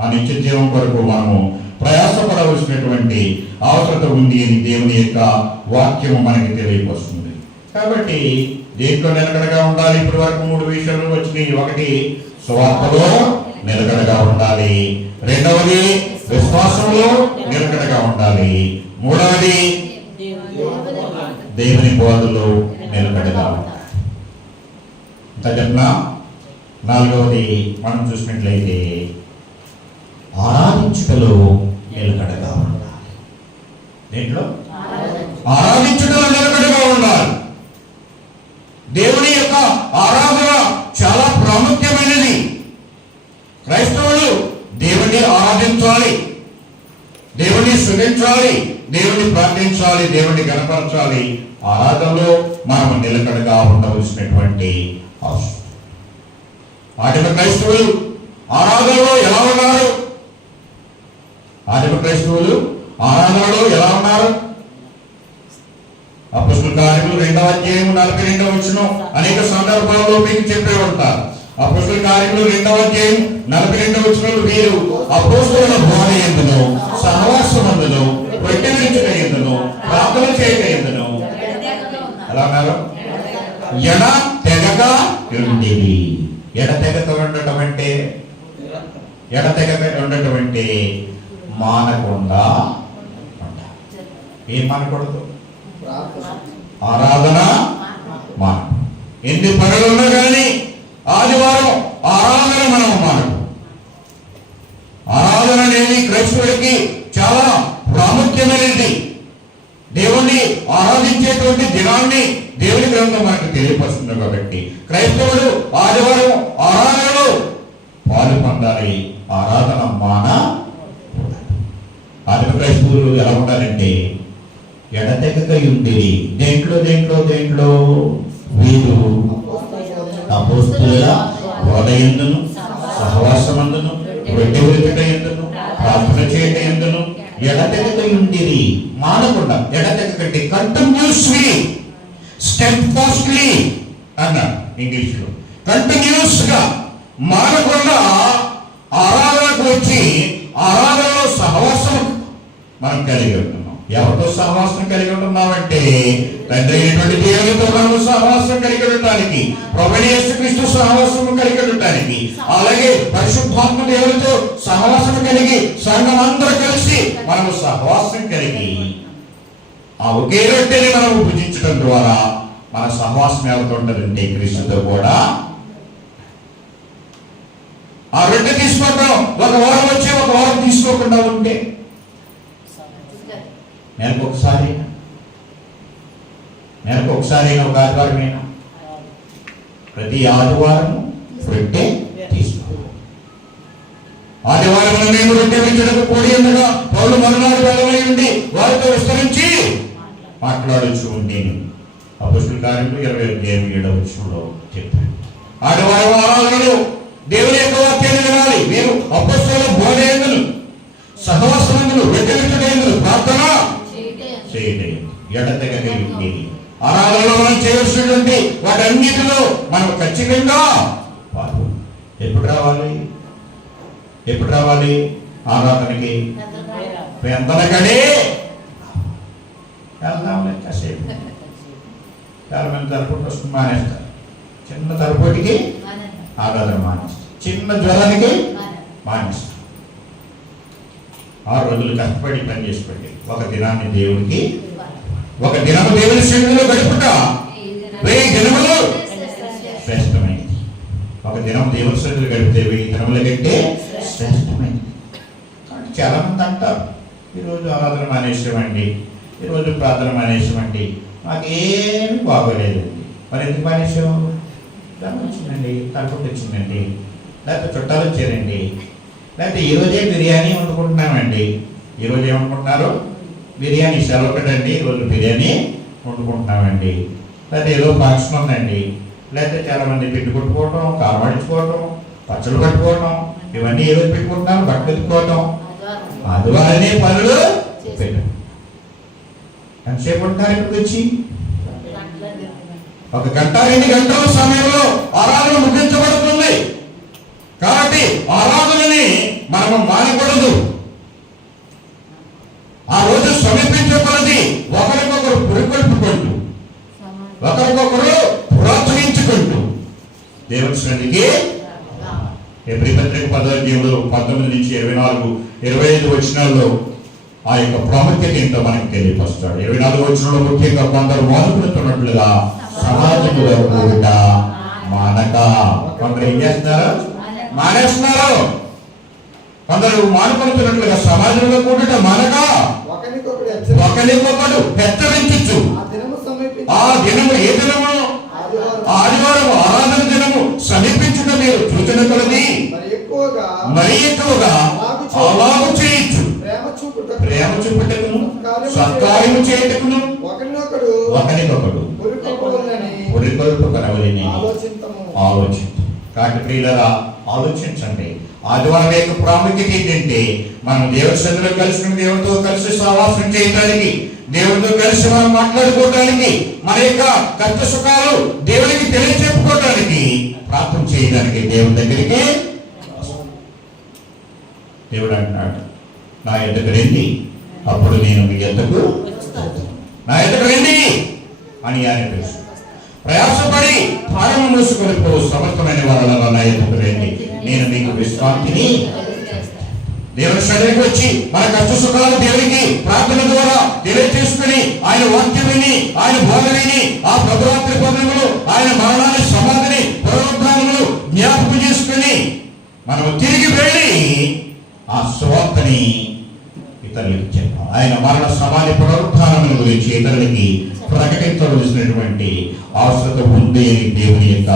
ఆ నిత్య జీవం కొరకు మనము ప్రయాసపడవలసినటువంటి అవసరత ఉంది అని దేవుని యొక్క వాక్యము మనకి తెలియపరుస్తుంది. కాబట్టి దేంట్లో నిలకడగా ఉండాలి? ఇప్పటి వరకు 3 విషయాలు వచ్చినాయి. ఒకటి, స్వార్థలో నిలకడగా ఉండాలి. రెండవది, విశ్వాసంలో నిలకడగా ఉండాలి. మూడవది, దేవుని బోధలో నిలకడగా ఉండాలి. ఇంకా చెప్పిన నాలుగవది మనం చూసినట్లయితే ఆరాధించుటలో నిలకడగా ఉండాలి. దేంట్లో? ఆరాధించుటలో నిలకడగా ఉండాలి. దేవుని యొక్క ఆరాధన చాలా ప్రాముఖ్యమైనది. క్రైస్తవులు దేవుణ్ణి ఆరాధించాలి, దేవుణ్ణి స్తుతించాలి, దేవుణ్ణి ప్రార్థించాలి, దేవుణ్ణి గణపరచాలి. ఆరాధనలో మనం నిలకడగా ఉండవలసినటువంటి అవసరం. ఆదిమ క్రైస్తవులు ఆరాధనలో ఎలా ఉన్నారు? ఆదిమ క్రైస్తవులు ఆరాధనలో ఎలా ఉన్నారు? అపొస్తలుల కార్యములు 2వ అధ్యాయం 42వ వచనం అనేక సందర్భాల్లో మీకు చెప్పే ఉంటారు. అపొస్తలుల కార్యములు 2వ అధ్యాయం 42వ వచనంలో వీరు అపొస్తలుల బోధ యందును, సహవాసమందును, రొట్టె విరుచుట యందును, ప్రార్థన చేయట యందును ఎలా ఉన్నారు? ఎడతెగక ఉండేది. ఎడతెగక ఉండటం అంటే మానకుండా ఉండాలి. ఏం మానకూడదు? ఆరాధన మాన. ఎన్ని పనులున్నా కానీ ఆదివారం ఆరాధన మనం మానకు. ఆరాధన అనేది క్రైస్తవుడికి చాలా ప్రాముఖ్యమైనది. దేవుణ్ణి ఆరాధించేటువంటి దినాన్ని దేవుని గ్రంథం మనకు తెలియపరుస్తుంది. కాబట్టి క్రైస్తవుడు ఆదివారం ఆరాధనలో పాలు పొందాలి. ఆరాధన మాన. ఆదిమ క్రైస్తవులు ఎలా ఉండాలంటే ఎడతెగక ఉండేది. దేంట్లో వీరు అపొస్తలుల బోధ యందును, సహవాసమందును, రొట్టె విరుచుట యందును, ప్రార్థన చేయట యందును ఎడతెగక ఉండేది. మానకుండా. ఎడతెగకంటే కంటిన్యూస్లీ, స్టెడ్ఫాస్ట్లీ అన్నారు ఇంగ్లీష్ లో. కంటిన్యూస్ గా మానకుండా ఆరాధనకు వచ్చి ఆరాధనలో సహవాసం మనం కలిగి ఉంటున్నాం. ఎవరితో సహవాసం కలిగి ఉంటున్నామంటే తండ్రి అయినటువంటి దేవునితో మనము సహవాసం కలిగి ఉండటానికి, ప్రభువైన యేసుక్రీస్తు సహవాసం కలిగి ఉండటానికి, అలాగే పరిశుద్ధాత్మ దేవునితో సహవాసం కలిగి సంఘం అందరూ కలిసి మనము సహవాసం కలిగి ఆ ఒకే రొట్టెని మనము భుజించడం ద్వారా మన సహవాసం ఎవరితో ఉంటుందంటే క్రీస్తుతో కూడా. ఆ రొట్టె తీసుకోవడం ఒక వారం వచ్చి ఒక వారం తీసుకోకుండా ఉంటే నెలకు ఒకసారి ఒక ఆదివారమైనా ప్రతి ఆదివారం రొట్టె తీసుకోవాలి. ఆదివారం మేము రొట్టె విచ్చడకు కూడి ఉండగా పౌలు మరునాడు బలమై ఉండి వారితో విస్తరించి మాట్లాడుచు ఉండేను. అపొస్తలుల కార్యములు 27వ వచనంలో చెప్పారు. ఆదివారం ఆరాధనలో దేవుని యొక్క వాక్యాన్ని వినాలి. మీరు అపొస్తలుల బోధ యందును, సహవాసమందును, రొట్టె విరుచుట యందును, ప్రార్థన చేయటం ఎడతెగక ఉండేది. ఆరాధనలో మనం చేయవలసినటువంటి వాటన్నిటిలో మనం ఖచ్చితంగా ఎప్పుడు రావాలి ఆరాధనకి? పెందలకడే వెళ్దాంలే కాసేపు. చాలా మంది తలపోటు వస్తుంది, మానేస్తారు. చిన్న తలపోటుకి ఆరాధన మానేస్తారు, చిన్న జ్వరానికి మానేస్తారు. 6 రోజులు కష్టపడి పని చేసి పెట్టి ఒక దినాన్ని దేవుడికి, ఒక దినము దేవుని సన్నిధిలో గడుపుట 1000 దినములు శ్రేష్టమైనది. దినం దేవుని సన్నిధిలో గడిపితే 1000 దినముల కంటే శ్రేష్టమైనది. కాబట్టి చాలామంది అంటారు, ఈరోజు ఆరాధన మానేసామండి, ఈరోజు ప్రార్థన మానేసామండి, మాకేమీ బాగోలేదండి. మరి ఎందుకు మానేసాం? ధనం వచ్చిందండి, తలపొట్టు వచ్చిందండి, లేకపోతే చుట్టాలు వచ్చారండి, లేకపోతే ఈరోజే బిర్యానీ వండుకుంటున్నామండి. ఈరోజు ఏమనుకుంటున్నారు? బిర్యానీ సెలవు కదండి, ఈరోజు బిర్యానీ వండుకుంటున్నామండి. లేకపోతే ఏదో ఫంక్షన్ ఉందండి, లేకపోతే చాలామంది పిండి కొట్టుకోవటం, కారం ఆడించుకోవటం, పచ్చళ్ళు కట్టుకోవటం, ఇవన్నీ ఏదో పెట్టుకుంటున్నాం, బట్టలు ఎత్తుకోవటం, ఆదివారమే పనులు పెట్టు. ఎంతసేపు ఉంటున్నారు ఇక్కడికి వచ్చి? 1 గంట 2 గంటల సమయంలో ఆరాధన ముగించబడుతుంది. కాబట్టి ఆరాధనని మనము మానకూడదు. ఆ రోజు సమీపించే కొలది ఒకరికొకరు పురికొల్పుకుంటూ, ఒకరికొకరు ప్రోత్సహించుకుంటూ దేవుని సన్నిధికి ఎబ్రీ పత్రిక 10వ అధ్యాయంలో 19 నుంచి 24, 25 వచనాల్లో ఆ యొక్క ప్రాముఖ్యత ఏంటో మనకి తెలియపరుస్తాడు. 24 వచనంలో ముఖ్యంగా కొందరు మానుకుంటున్నట్లుగా సమాజంలో కూడా మానక, కొందరు ఏం చేస్తున్నారు? మానేస్తున్నారు. కొందరు మానుకుంటున్నట్లుగా సమాజంలో కూడా మానక ఒకరికొకడు హెచ్చరించు. ఆ దినము ఏ దినము? ఆదివారం ఆరాధన దినము సమీపించుట మీరు చూచిన కొలది మరి ఎక్కువగా అలాగూ చేయొచ్చు. ప్రేమ చూపుటకును సత్కార్యము చేయుటకును ఒకరికొకడు పురికొల్పుకొనవలెనని ఆలోచించు. కాబట్టి ప్రియులారా, ఆలోచించండి. ఆదివారం యొక్క ప్రాముఖ్యత ఏంటంటే మనం దేవుడి సన్నిధిలో కలిసి దేవుడితో కలిసి సహవాసం చేయడానికి, దేవుడితో కలిసి మనం మాట్లాడుకోవడానికి, మన యొక్క కష్ట సుఖాలు దేవుడికి తెలియచెప్పుకోవడానికి, ప్రార్థన చేయడానికి దేవుడి దగ్గరికి దేవుడు అంటున్నాడు, నా ఎద్దకు రండి, అప్పుడు నేను మీ ఎద్దకు, నా ఎద్దకు రండి అని ఆయన తెలుసు. ప్రయాసపడి భారం మూసుకొని సమర్థమైన వాళ్ళ నా ఎద్దకు రండి, నేను మీకు విశ్రాంతిని. దేవుని సన్నిధికి వచ్చి మన కష్ట సుఖాలు దేవునికి ప్రార్థన ద్వారా తెలియజేసుకుని, ఆయన వాక్యం విని, ఆయన బోధ విని, ఆ ప్రభురాత్రి పదములు, ఆయన మరణాన్ని, సమాధిని, పునరుద్ధానములు జ్ఞాపకం చేసుకుని మనము తిరిగి వెళ్ళి ఆ సువార్తని ఇతరులకి చెప్పాలి. ఆయన మరణ, సమాధి, పునరుద్ధానముల గురించి ఇతరులకి ప్రకటించవలసినటువంటి అవసరత ఉంది అని దేవుని యొక్క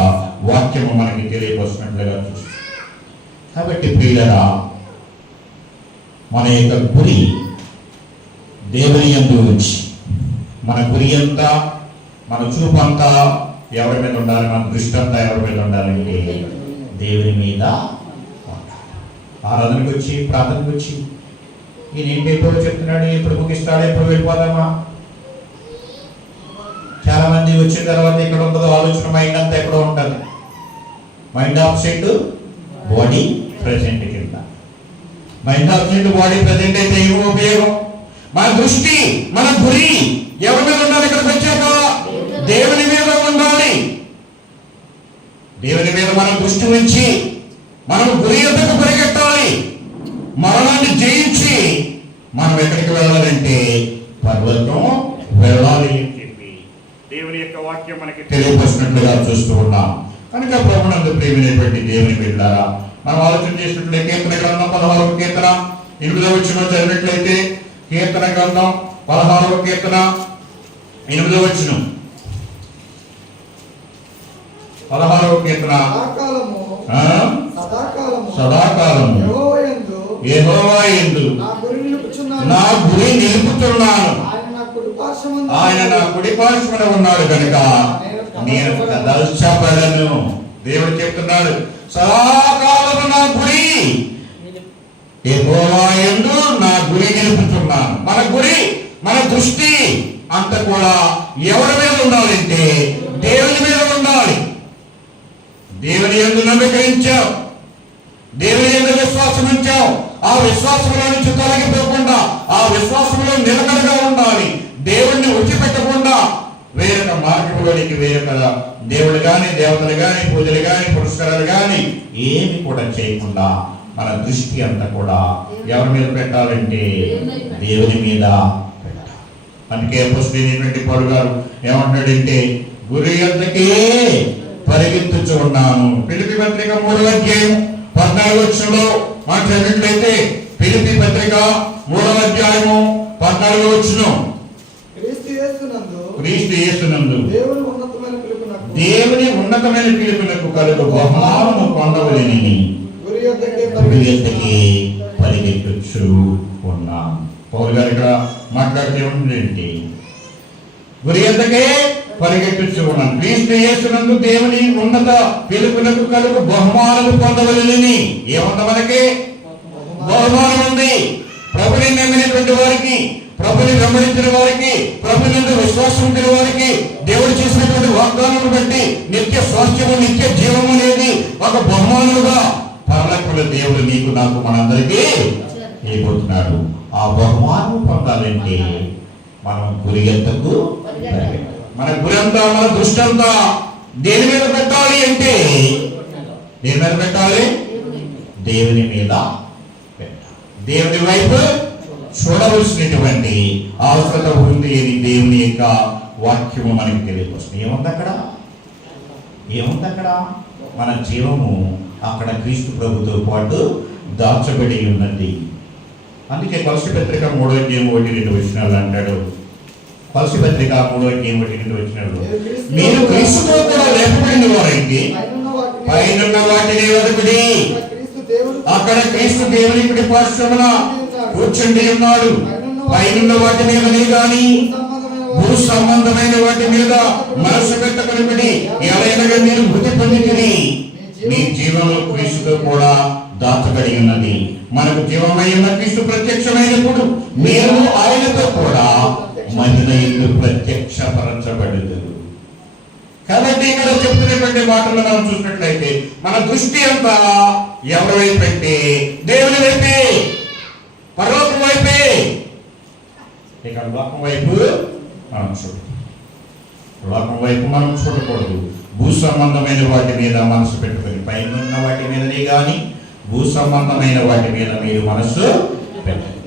వాక్యము మనకి తెలియపరుస్తున్నట్లుగా చూస్తాం. కాబట్టి ప్రియులరా, మన యొక్క గురి దేవుని యందు ఉంచి, మన గురి అంతా, మన చూపు అంతా ఎవరి మీద ఉండాలి? మన దృష్టి అంతా ఎవరి మీద ఉండాలంటే దేవుని మీద ఉండాలి. ఆరాధనకు వచ్చి, ప్రార్థనకు వచ్చి, ఈయన ఏంటి ఎప్పుడు చెప్తున్నాడు, ఎప్పుడు ముగిస్తాడు, ఎప్పుడు వెళ్ళిపోదామా? చాలా మంది వచ్చిన తర్వాత ఇక్కడ ఉండదు ఆలోచన, మైండ్ అంతా ఎక్కడో ఉంటుంది. మైండ్ ఆబ్సెంట్, బాడీ ప్రెసెంట్ కింద. మైండ్ ఆబ్సెంట్, బాడీ ప్రెసెంట్ అయితే ఏమో ఉపయోగం? మన దృష్టి, మన గురి ఎవరి మీద ఉండాలి? ఇక్కడికి వచ్చాక దేవుని మీద ఉండాలి. దేవుని మీద మనం దృష్టి ఉంచి మనం గురి ఎద్దకు పరిగెట్టాలి. మరణాన్ని జయించి మనం ఎక్కడికి వెళ్ళాలంటే పర్వతం వెళ్ళాలి అని చెప్పి దేవుని యొక్క వాక్యం మనకి తెలియపరిచినట్లుగా చూస్తూ ఉన్నాం. కనుక ప్రభునందు ప్రేమైనటువంటి దేవుని బిడ్డలారా, మనం ఆలోచన చేసినట్లయితే కీర్తన గ్రంథం 16వ కీర్తన 8వ వచనం చదివినట్లయితే, కీర్తన గ్రంథం 16వ కీర్తన 8వ వచనం, 16వ కీర్తన, సదాకాలము యెహోవా యందు నా గురి నిలుపుతున్నాను, ఆయన నా కుడి పార్శ్వన ఉన్నాడు కనుక నేను కదల్చబడను. దేవుడు చెప్తున్నాడు, సదాకాలము నా గురి, యెహోవా యందు నా గురి నిలుపుతున్నాను. మన గురి, మన దృష్టి అంతా కూడా ఎవరి మీద ఉండాలంటే దేవుని మీద ఉండాలి. దేవుని యందు నమ్మకరించావు, దేవుని యందు విశ్వాసం ఉంచావు, ఆ విశ్వాసంలో నుంచి తొలగిపోకుండా ఆ విశ్వాసంలో నిలకడగా ఉండాలి. దేవుణ్ణి విడిచిపెట్టకుండా వేరొక మార్గంలోనికి, వేరొక దేవుడు కానీ, దేవతలు కానీ, పూజలు కానీ, పురస్కారాలు కానీ ఏమి కూడా చేయకుండా మన దృష్టి అంతా కూడా ఎవరి మీద పెట్టాలంటే దేవుని మీద పెట్టాలి. అందుకే అపోస్తలుడైనటువంటి పౌలు గారు ఏమంటాడంటే, గురి యొద్దకే పరిగెత్తుచు ఉన్నాను. ఫిలిప్పీ పత్రిక 3వ అధ్యాయం 14వ వచనంలో మాట్లాడినట్లయితే ఫిలిప్పీ పత్రిక 3వ అధ్యాయము 14వ వచనం, క్రీస్తు యేసునందు దేవుని ఉన్నతమైన పిలుపునకు కలుగు బహుమానము పొందవలెనని గురి యొద్దకే పరిగెత్తుచు ఉన్నాం. పౌలు గారు ఇక్కడ మాట్లాడితే ఏంటి? గురి యొద్దకే పరిగెత్తుచు ఉన్నాం. క్రీస్తు యేసునందు దేవుని ఉన్నత పిలుపునకు కలుగు బహుమానము పొందవలెనని. ఏముంది మనకి? బహుమానం ఉంది. ప్రభుని నమ్మినటువంటి వారికి, ప్రభుని వెంబడించిన వారికి, ప్రభునందు విశ్వాసం ఉంచిన వారికి దేవుడు చేసినటువంటి వాగ్దానం బట్టి నిత్య స్వాస్థ్యము, నిత్య జీవము అనేది ఒక బహుమానముగా పరలోకములో దేవుడు నీకు నాకు మనందరికీ ఇవ్వబోతున్నాడు. ఆ బహుమానం పొందాలంటే మనం గురి ఎత్తకు, మన గురి అంతా, మన దృష్టి అంతా దేని మీద పెట్టాలి అంటే, దేని మీద పెట్టాలి? దేవుని మీద పెట్టాలి. దేవుని వైపు చూడవలసినటువంటి అవసరత ఉంది అని దేవుని యొక్క వాక్యము మనకి తెలియవస్తుంది. ఏముంది అక్కడ? ఏముంది అక్కడ? మన జీవము అక్కడ క్రీస్తు ప్రభుతో పాటు దాచబడి ఉన్నది. అందుకే కొలస్సీ పత్రిక 3వ అధ్యాయం 1-2 వచనాలు అంటాడు. కొలస్సీ పత్రిక 3వ అధ్యాయం 1-2 వచనాలు, మీరు క్రీస్తుతో కూడా లేపబడిన వారైతే పైనున్న వాటిని వెదకుడి, అక్కడ క్రీస్తు దేవుని కుడి పార్శ్వమున కూర్చుండి ఉన్నాడు. పైనున్న వాటి మీదనే గాని భూ సంబంధమైన వాటి మీద మనసు పెట్టకుడి. ఎవరైనా మీరు మృతి పొందితిరి, మీ జీవంలో క్రీస్తుతో కూడా దాచబడి ఉన్నది. మనకు జీవమై ఉన్న క్రీస్తు ప్రత్యక్షమైనప్పుడు మీరు ఆయనతో కూడా మహిమ యందు ప్రత్యక్షపరచబడుదురు. కాబట్టి ఇక్కడ చెప్తున్నటువంటి మాటలు మనం చూసినట్లయితే మన దృష్టి అంతా ఎవరి వైపు అంటే దేవుని వైపే, పరలోకం వైపే. ఇక లోకం వైపు మనం చూడకూడదు. లోకం వైపు మనం చూడకూడదు. భూ సంబంధమైన వాటి మీద మనసు పెట్టుకొని, పైన ఉన్న వాటి మీదనే కానీ భూ సంబంధమైన వాటి మీద మీరు మనసు పెట్టండి.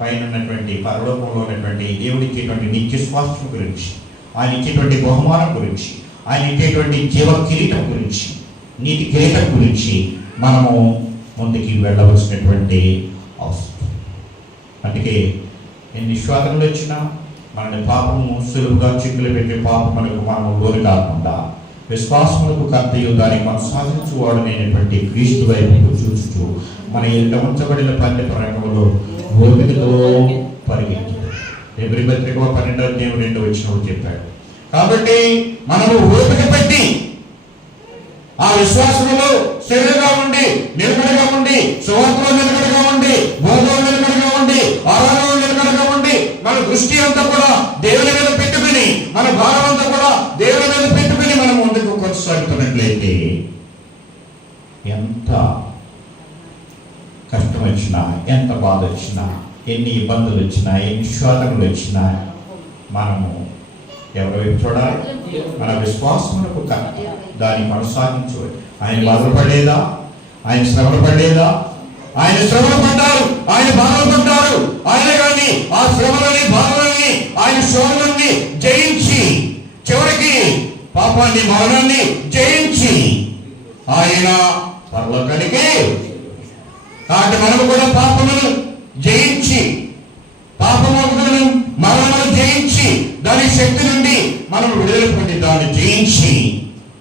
పైన ఉన్నటువంటి పరలోకంలో ఉన్నటువంటి దేవుడిచ్చేటువంటి నిత్య స్వాస్థ్యం గురించి, ఆయన ఇచ్చేటువంటి బహుమానం గురించి, ఆయన ఇచ్చేటువంటి జీవ కిరీటం గురించి, నీతి కిరీటం గురించి మనము ముందుకి వెళ్ళవలసినటువంటి అవసరం. అందుకే ఎన్ని శోధనలు వచ్చినా మనని పాపము సులువుగా చిక్కులు పెట్టే పాపం మనము లోను కాకుండా విశ్వాసములకు కర్తయు దాన్ని కొనసాగించువాడు అనేటువంటి క్రీస్తు వైపు చూస్తూ మన ఇంట ఉంచబడిన పండిత రంగంలో ఓపికతో పరిగెత్తాడు. ఎబ్రీ పత్రిక 12వ అధ్యాయం 2వ వచనంలో చెప్పాడు. కాబట్టి మనము ఓపిక పెట్టి ఆ విశ్వాసంలో స్థిరంగా ఉండి, నిలకడగా ఉండి, సువార్తలో నిలకడగా ఉండి, బోధలో నిలకడగా ఉండి, ఆరాధనలో నిలకడగా ఉండి, మన దృష్టి అంతా కూడా దేవుని మీద పెట్టుకుని, మన భారం అంతా కూడా దేవుని మీద పెట్టుకుని మనం ముందుకు కొనసాగుతున్నట్లయితే ఎంత కష్టం వచ్చినా, ఎంత బాధ వచ్చినా, ఎన్ని ఇబ్బందులు వచ్చినా, ఎన్ని శోధనలు వచ్చినా మనము ఎవరి వైపు చూడాలి? మన విశ్వాసములకు దాన్ని కొనసాగించవచ్చు. ఆయన బాధపడలేదా? ఆయన శ్రమలు పడలేదా? ఆయన శ్రమలు పడ్డారు, ఆయన బాధలు పడ్డారు. ఆయన కానీ ఆ శ్రమలని, బాధలని, ఆయన శోధనల్ని జయించి చివరికి పాపాన్ని, మరణాన్ని జయించి ఆయన పరలోకానికి, కాబట్టి మనము కూడా పాపమును జయించి, పాపములను, మరణమును జయించి, దాని శక్తి నుండి మనం విడుదల పొంది దాన్ని జయించి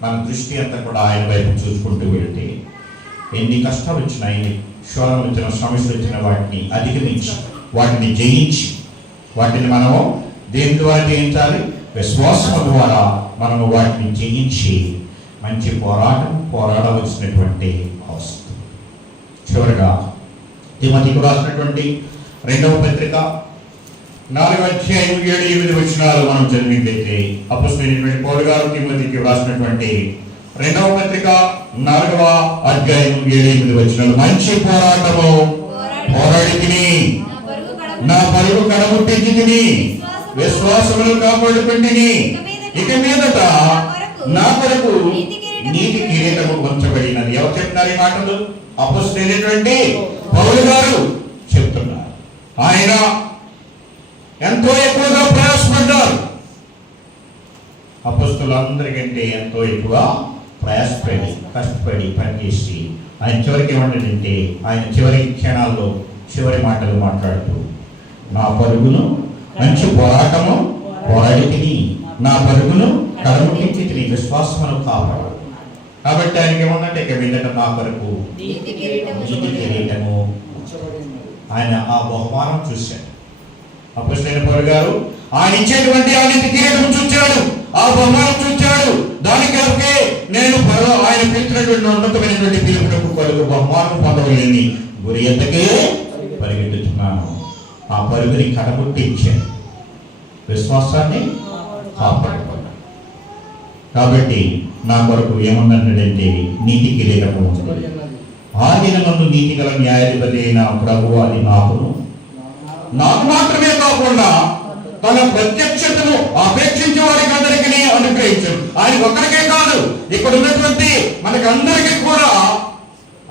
మన దృష్టి అంతా కూడా ఆయన వైపు చూసుకుంటూ వెళ్తే ఎన్ని కష్టాలు వచ్చినా, ఎన్ని శోధనలు వచ్చిన, సమస్యలు వచ్చిన వాటిని అధిగమించి, వాటిని జయించి, వాటిని మనము దేని ద్వారా జయించాలి? విశ్వాసం ద్వారా మనము వాటిని జయించి మంచి పోరాడవలసినటువంటి అవసరం. చివరిగా తిమోతికి రాసినటువంటి 2వ పత్రిక 4వ అధ్యాయం 7-8 వచనాలు మనం చదివినట్లయితే అపొస్తలుడైనటువంటి పౌలు గారు తిమోతికి రాసినటువంటి 2వ పత్రిక 4వ అధ్యాయం 7-8 వచనాలు, మంచి పోరాటము పోరాడితిని, నా పరుగు కడముట్టించితిని, విశ్వాసమును కాపాడుకుంటుని, ఇక మీదట నా కొరకు నీతి కిరీటము ఉంచబడినది. ఎవరు చెప్తున్నారు ఈ మాటలు? అపొస్తలుడైనటువంటి పౌలు గారు చెప్తున్నారు. ఆయన ఎంతో ఎక్కువగా ప్రయాసపడ్డారు. అపొస్తలులందరికంటే ఎంతో ఎక్కువ ప్రయాసపడి కష్టపడి పనిచేసి ఆయన చివరికి ఏమంటాడంటే, ఆయన చివరి క్షణాల్లో చివరి మాటలు మాట్లాడుతూ, నా పరుగును మంచి పోరాటము పోరాడి తిని, నా పరుగును కడముట్టించి తిని, విశ్వాసమును కాపాడు. కాబట్టి ఆయనకి ఏమన్నట్టు, ఇక మీదట నా కొరకు నీతి కిరీటము, ఆయన ఆ బహుమానం చూశాడు. అపొస్తలుడైన పౌలు గారు ఆయన ఇచ్చేటువంటి ఆ నీతి కిరీటం చూచాడు, ఆ బహుమానం చూచాడు. దానికి కొరకే నేను ఆయన పిలిచినటువంటి ఉన్నతమైనటువంటి పిలుపునకు కొరకు బహుమానం పొందవలేని గురి ఎంతకే పరిగెత్తుతున్నాను. ఆ పరుగుని కడముట్టించాను, విశ్వాసాన్ని కాపాడుకున్నాను. కాబట్టి నా కొరకు ఏమన్నాడంటే, నీతి కిరీటము ఉంది. ఆదిన నందు నీతి గల న్యాయాధిపతి అయిన ప్రభువు అది నాకు మాత్రమే కాకుండా తన ప్రత్యక్షతను అపేక్షించే వారికి అందరికీ అనుగ్రహించాడు. ఆయన ఒక్కరికే కాదు, ఇక్కడ ఉన్నటువంటి మనకందరికీ కూడా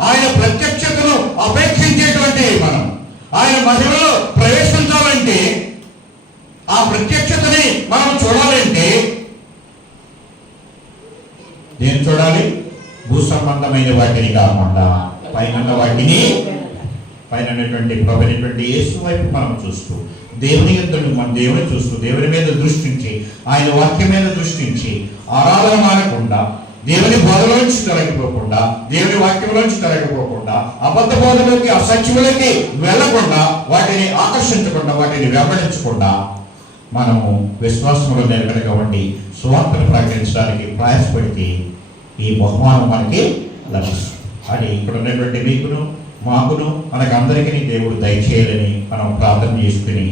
ఆయన ప్రత్యక్షతను అపేక్షించేటువంటి మనం ఆయన మహిమలో ప్రవేశించాలంటే, ఆ ప్రత్యక్షతని మనం చూడాలంటే దేని చూడాలి? భూ సంబంధమైన వాటిని కాకుండా పైన వాటిని, పైన ప్రభుత్వ యేసు వైపు మనం చూస్తూ, దేవుని యొద్దకు మన దేవుని చూస్తూ, దేవుని మీద దృష్టించి, ఆయన వాక్యం మీద దృష్టించి, ఆరాధన మానకుండా, దేవుని బోధలోంచి తొలగిపోకుండా, దేవుని వాక్యంలోంచి తొలగిపోకుండా, అబద్ధ బోధలోకి అసత్యములకి వెళ్లకుండా, వాటిని ఆకర్షించకుండా, వాటిని వెంబడించకుండా మనము విశ్వాసంలో నిలకడగా ఉండి సువార్తను ప్రకటించడానికి ప్రయాసపడితే ఈ బహుమానం మనకి లభిస్తుంది. అని ఇక్కడ ఉన్నటువంటి మీకును మాకును మనకందరికీ దేవుడు దయచేయాలని మనం ప్రార్థన చేసుకుని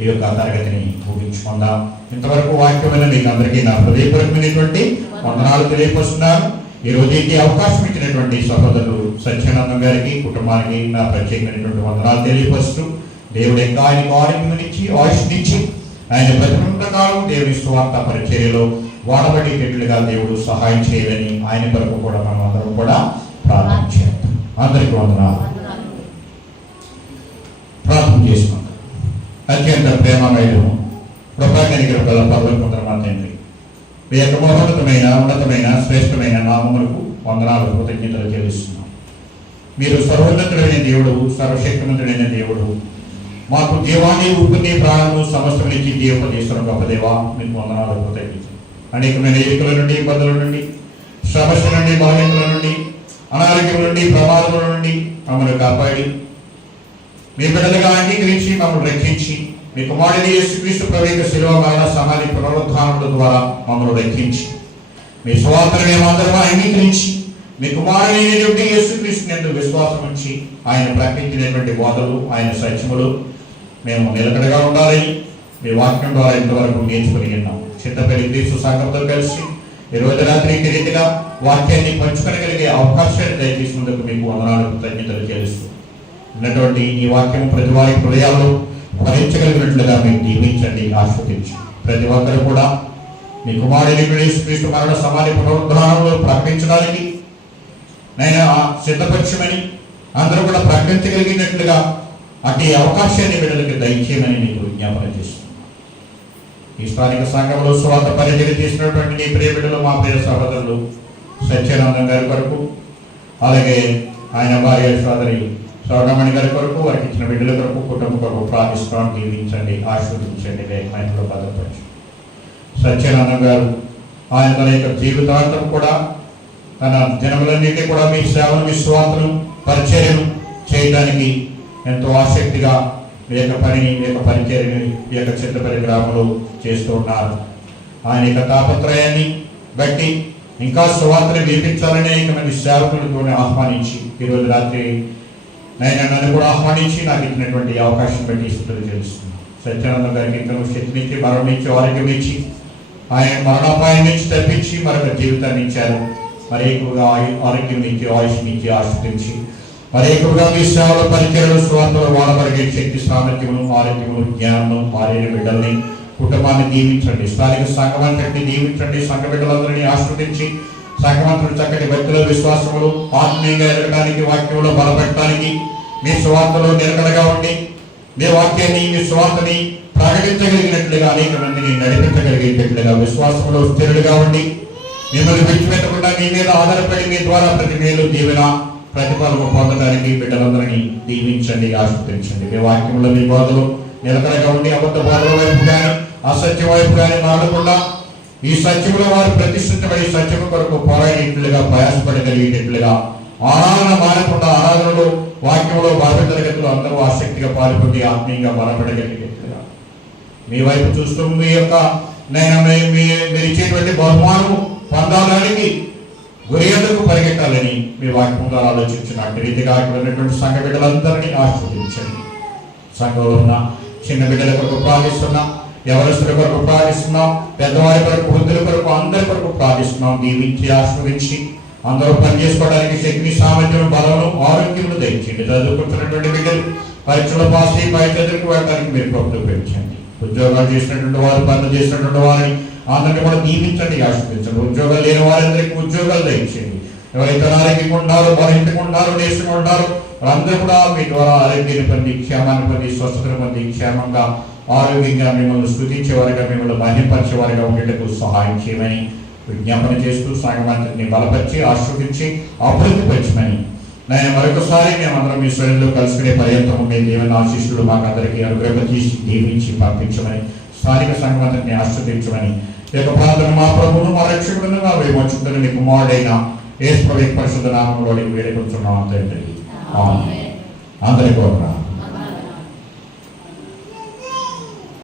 ఈ యొక్క తరగతిని ముగించుకుందాం. ఇంతవరకు వాక్యమైన మీకు అందరికీ నా హృదయపూర్వకమైనటువంటి వందనాలు తెలియపరుస్తున్నాను. ఈ రోజు ఈ అవకాశం ఇచ్చినటువంటి సహోదరులు సత్యానందం గారికి, కుటుంబానికి నా ప్రత్యేకమైనటువంటి వందనాలు తెలియపరుస్తూ, దేవుడు ఇంకా ఆయనకు ఆరోగ్యమనిచ్చి ఆయుష్నిచ్చి ఆయన ప్రతికాలం దేవుని స్వార్థ పరిచర్యలో వాడబడేటట్లుగా దేవుడు సహాయం చేయాలని ఆయన కొరకు కూడా మనం అందరం కూడా ప్రార్థన చేద్దాం. అందరికీ వందనాలు. ప్రార్థన చేసుకుందాం. అత్యంత ప్రేమమయుడు కృపాకనికర గల పరలోకమందున మా తండ్రి, మీ యొక్క మహోన్నతమైన ఉన్నతమైన శ్రేష్టమైన నామములకు వందనాలు కృతజ్ఞతలు చెల్లిస్తున్నాం. మీరు సర్వోన్నతుడైన దేవుడు, సర్వశక్తిమంతుడైన దేవుడు, మాకు జీవాన్ని ఊపిరిని ప్రాణము సమస్తమిచ్చి జీవపదేశ్వరం గొప్ప దేవా, మీకు వందనాలు కృతజ్ఞతలు. అనేకమైన ఎరుకల నుండి, ఇబ్బందుల నుండి, సమస్యల నుండి, బాధ్యతల నుండి, అనారోగ్యం నుండి, ప్రమాదముల నుండి మమ్మల్ని కాపాడి మీ బిడ్డలుగా అంగీకరించి మమ్మల్ని రక్షించి, మీ కుమారుని యేసుక్రీస్తు ప్రభు యొక్క శిలువ మరణ సమాధి పునరుద్ధానముల ద్వారా మమ్మల్ని రక్షించి, మీ స్వార్థను మేమందరం అంగీకరించి, మీ కుమారుని యేసుక్రీస్తు నందు విశ్వాసం ఉంచి ఆయన ప్రకటించినటువంటి బోధలు, ఆయన సత్యములు మేము నిలకడగా ఉండాలని మీ వాక్యం ద్వారా ఇంతవరకు నేర్చుకుని ఉన్నాం. చిత్తపల్లి క్రీస్తు సంఘంతో కలిసి ఈ రోజు రాత్రి రీతిగా వాక్యాన్ని పంచుకోగలిగే అవకాశాన్ని దయచేసినందుకు మీకు వందనాలు కృతజ్ఞతలు చెల్లిస్తూ, ఉన్నటువంటి ఈ వాక్యం ప్రతి వారి హృదయాల్లో భరించగలిగినట్లుగా మీరు దీవించండి, ఆస్వాదించి ప్రతి ఒక్కరు కూడా మీ కుమారుని యేసుక్రీస్తు మరణ సమాధి పునరుద్ధానంలో ప్రకటించడానికి నేను సిద్ధపరచమని, అందరూ కూడా ప్రకటించగలిగినట్లుగా అటు అవకాశాన్ని బిడ్డలకి దయచేయమని నీకు విజ్ఞాపన చేస్తున్నాను. ఈ స్థానిక సంఘంలో స్వార్థ పరిచయం చేసినటువంటి నీ ప్రియ బిడ్డలు, మా ప్రియ సహోదరులు సత్యానందం గారి కొరకు, అలాగే ఆయన భార్య సోదరి సౌరమణి గారి కొరకు, వారికి ఇచ్చిన బిడ్డల కొరకు, కుటుంబ కొరకు ప్రార్థిస్తున్నాను. దీవించండి, ఆశీర్వదించండి, ఆయనలో భద్రపరచండి. సత్యానందం గారు ఆయన తన యొక్క జీవితాంతం కూడా తన జనములన్నింటినీ కూడా మీ సేవను, మీ స్వార్థను, పరిచర్యను చేయడానికి ఎంతో ఆసక్తిగా మీ యొక్క పనిని, మీ యొక్క పరిచర్యని ఈ యొక్క చిత్తపల్లి గ్రామంలో చేస్తూ ఉన్నారు. ఆయన యొక్క తాపత్రయాన్ని బట్టి ఇంకా స్వార్థను వినిపించాలని మంది సేవకులతో ఆహ్వానించి ఈరోజు రాత్రి నన్ను కూడా ఆహ్వానించి నాకు ఇచ్చినటువంటి అవకాశం బట్టి స్థుతులు తెలుస్తున్నాను. సత్యానంద గారికి ఇంకా శక్తినిచ్చి, మరణం ఇచ్చి, ఆరోగ్యం ఇచ్చి, ఆయన మరణోపాయం నుంచి తప్పించి మరొక జీవితాన్ని ఇచ్చారు. మరి ఎక్కువగా ఆరోగ్యం ఇచ్చి, ఆయుష్ని ఇచ్చి, ఆశ్రయించి మరి ఎక్కువగా మీ సేవల పరిచర్యలు స్వార్థలో వాడబడిగే శక్తి, సామర్థ్యమును, ఆరోగ్యమును, జ్ఞానము, భార్యని, బిడ్డల్ని, కుటుంబాన్ని దీవించండి. స్థానిక సంఘమంతటిని దీవించండి. సంఘ బిడ్డలందరినీ ఆశ్రదించి సంఘమంతులు చక్కటి భక్తుల విశ్వాసములు ఆత్మీయంగా ఎదగడానికి, వాక్యంలో బలపెట్టడానికి, మీ స్వార్థలో నిలకడగా ఉండి మీ వాక్యాన్ని, మీ స్వార్థని ప్రకటించగలిగినట్లుగా అనేక మందిని నడిపించగలిగేటట్లుగా విశ్వాసంలో స్థిరులుగా ఉండి మిమ్మల్ని విడిచిపెట్టకుండా మీ మీద ఆధారపడి మీ ద్వారా ప్రతి మేలు దీవెన ప్రతిఫలము పొందడానికి బిడ్డలందరినీ దీవించండి, ఆశీర్వదించండి. మీ వాక్యంలో మీ బోధలు నిలకడగా ఉండి అబద్ధ బోధల వైపు కానీ అసత్యం వైపు కానీ మారకుండా ఈ సత్యంలో వారు ప్రతిష్ఠించబడి సత్యము కొరకు పోరాడేట్లుగా ప్రయాసపడగలిగేటట్లుగా ఆరాధన మారకుండా ఆరాధనలో వాక్యంలో భావి తరగతులు అందరూ ఆసక్తిగా పాల్పొంది ఆత్మీయంగా బలపడగలిగేట్లుగా మీ వైపు చూస్తూ మీ యొక్క మీరు ఇచ్చేటువంటి బహుమానము పొందాలని గురియలకు పరిగెట్టాలని మీ వాక్యంలో ఆలోచించినట్టు రీతిగా ఇక్కడ ఉన్నటువంటి సంఘ బిడ్డలందరినీ ఆశీర్వదించండి. సంఘంలో ఉన్న చిన్న బిడ్డల కొరకు ప్రార్థిస్తున్నాం, ఎవరిస్తుల కొరకు ప్రార్థిస్తున్నాం, పెద్దవారి కొరకు వృద్ధుల కొరకు అందరి కొరకు ప్రార్థిస్తున్నాం. దీవించి ఆశీర్వదించి అందరూ పనిచేసుకోవడానికి శక్తి సామర్థ్యం బలము ఆరోగ్యములు దయచేయండి. చదువుకుంటున్నటువంటి బిడ్డలు పరీక్షలు పాస్ అయ్యి పై చదువుకు వెళ్ళడానికి మీరు ప్రభుత్వం పెంచండి. ఉద్యోగాలు చేసినటువంటి వారు పనులు చేసినటువంటి వారిని అందరినీ కూడా దీవించండి, ఆశీర్వదించండి. ఉద్యోగాలు లేని వారందరికీ ఉద్యోగాలు దయచేయండి. ఎవరైతే ఆరోగ్యంగా ఉన్నారో వారు ఇంటికి ఉన్నారో దేశంగా ఉన్నారో వారందరూ కూడా మీ ద్వారా ఆరోగ్యాన్ని పొంది క్షేమాన్ని పొంది స్వస్థతను పొంది క్షేమంగా ఆరోగ్యంగా మిమ్మల్ని స్తుతించే వారిగా మిమ్మల్ని మహిమపరిచే వారిగా ఉండేటకు సహాయం చేయమని విజ్ఞాపన చేస్తూ సాగమంత్రిని బలపరిచి ఆశీర్వదించి అభివృద్ధిపరచమని నేను మరొకసారి మేమందరం మీ స్వయంలో కలుసుకునే పర్యంతం మీ దేవుని ఆశీస్సులు మాకందరికీ అనుగ్రహించి దీవించి పంపించమని స్థానిక సంఘమంత్రిని ఆశీర్వదించమని ఈ యొక్క ప్రార్థన మా ప్రభువును మా రక్షకుడును మా విమోచకుడును నీ కుమారుడైన యేసు పరిశుద్ధ నామములో వేడుకొంచున్నాం తండ్రి. ఆమేన్. అందరికీ వందనాలు.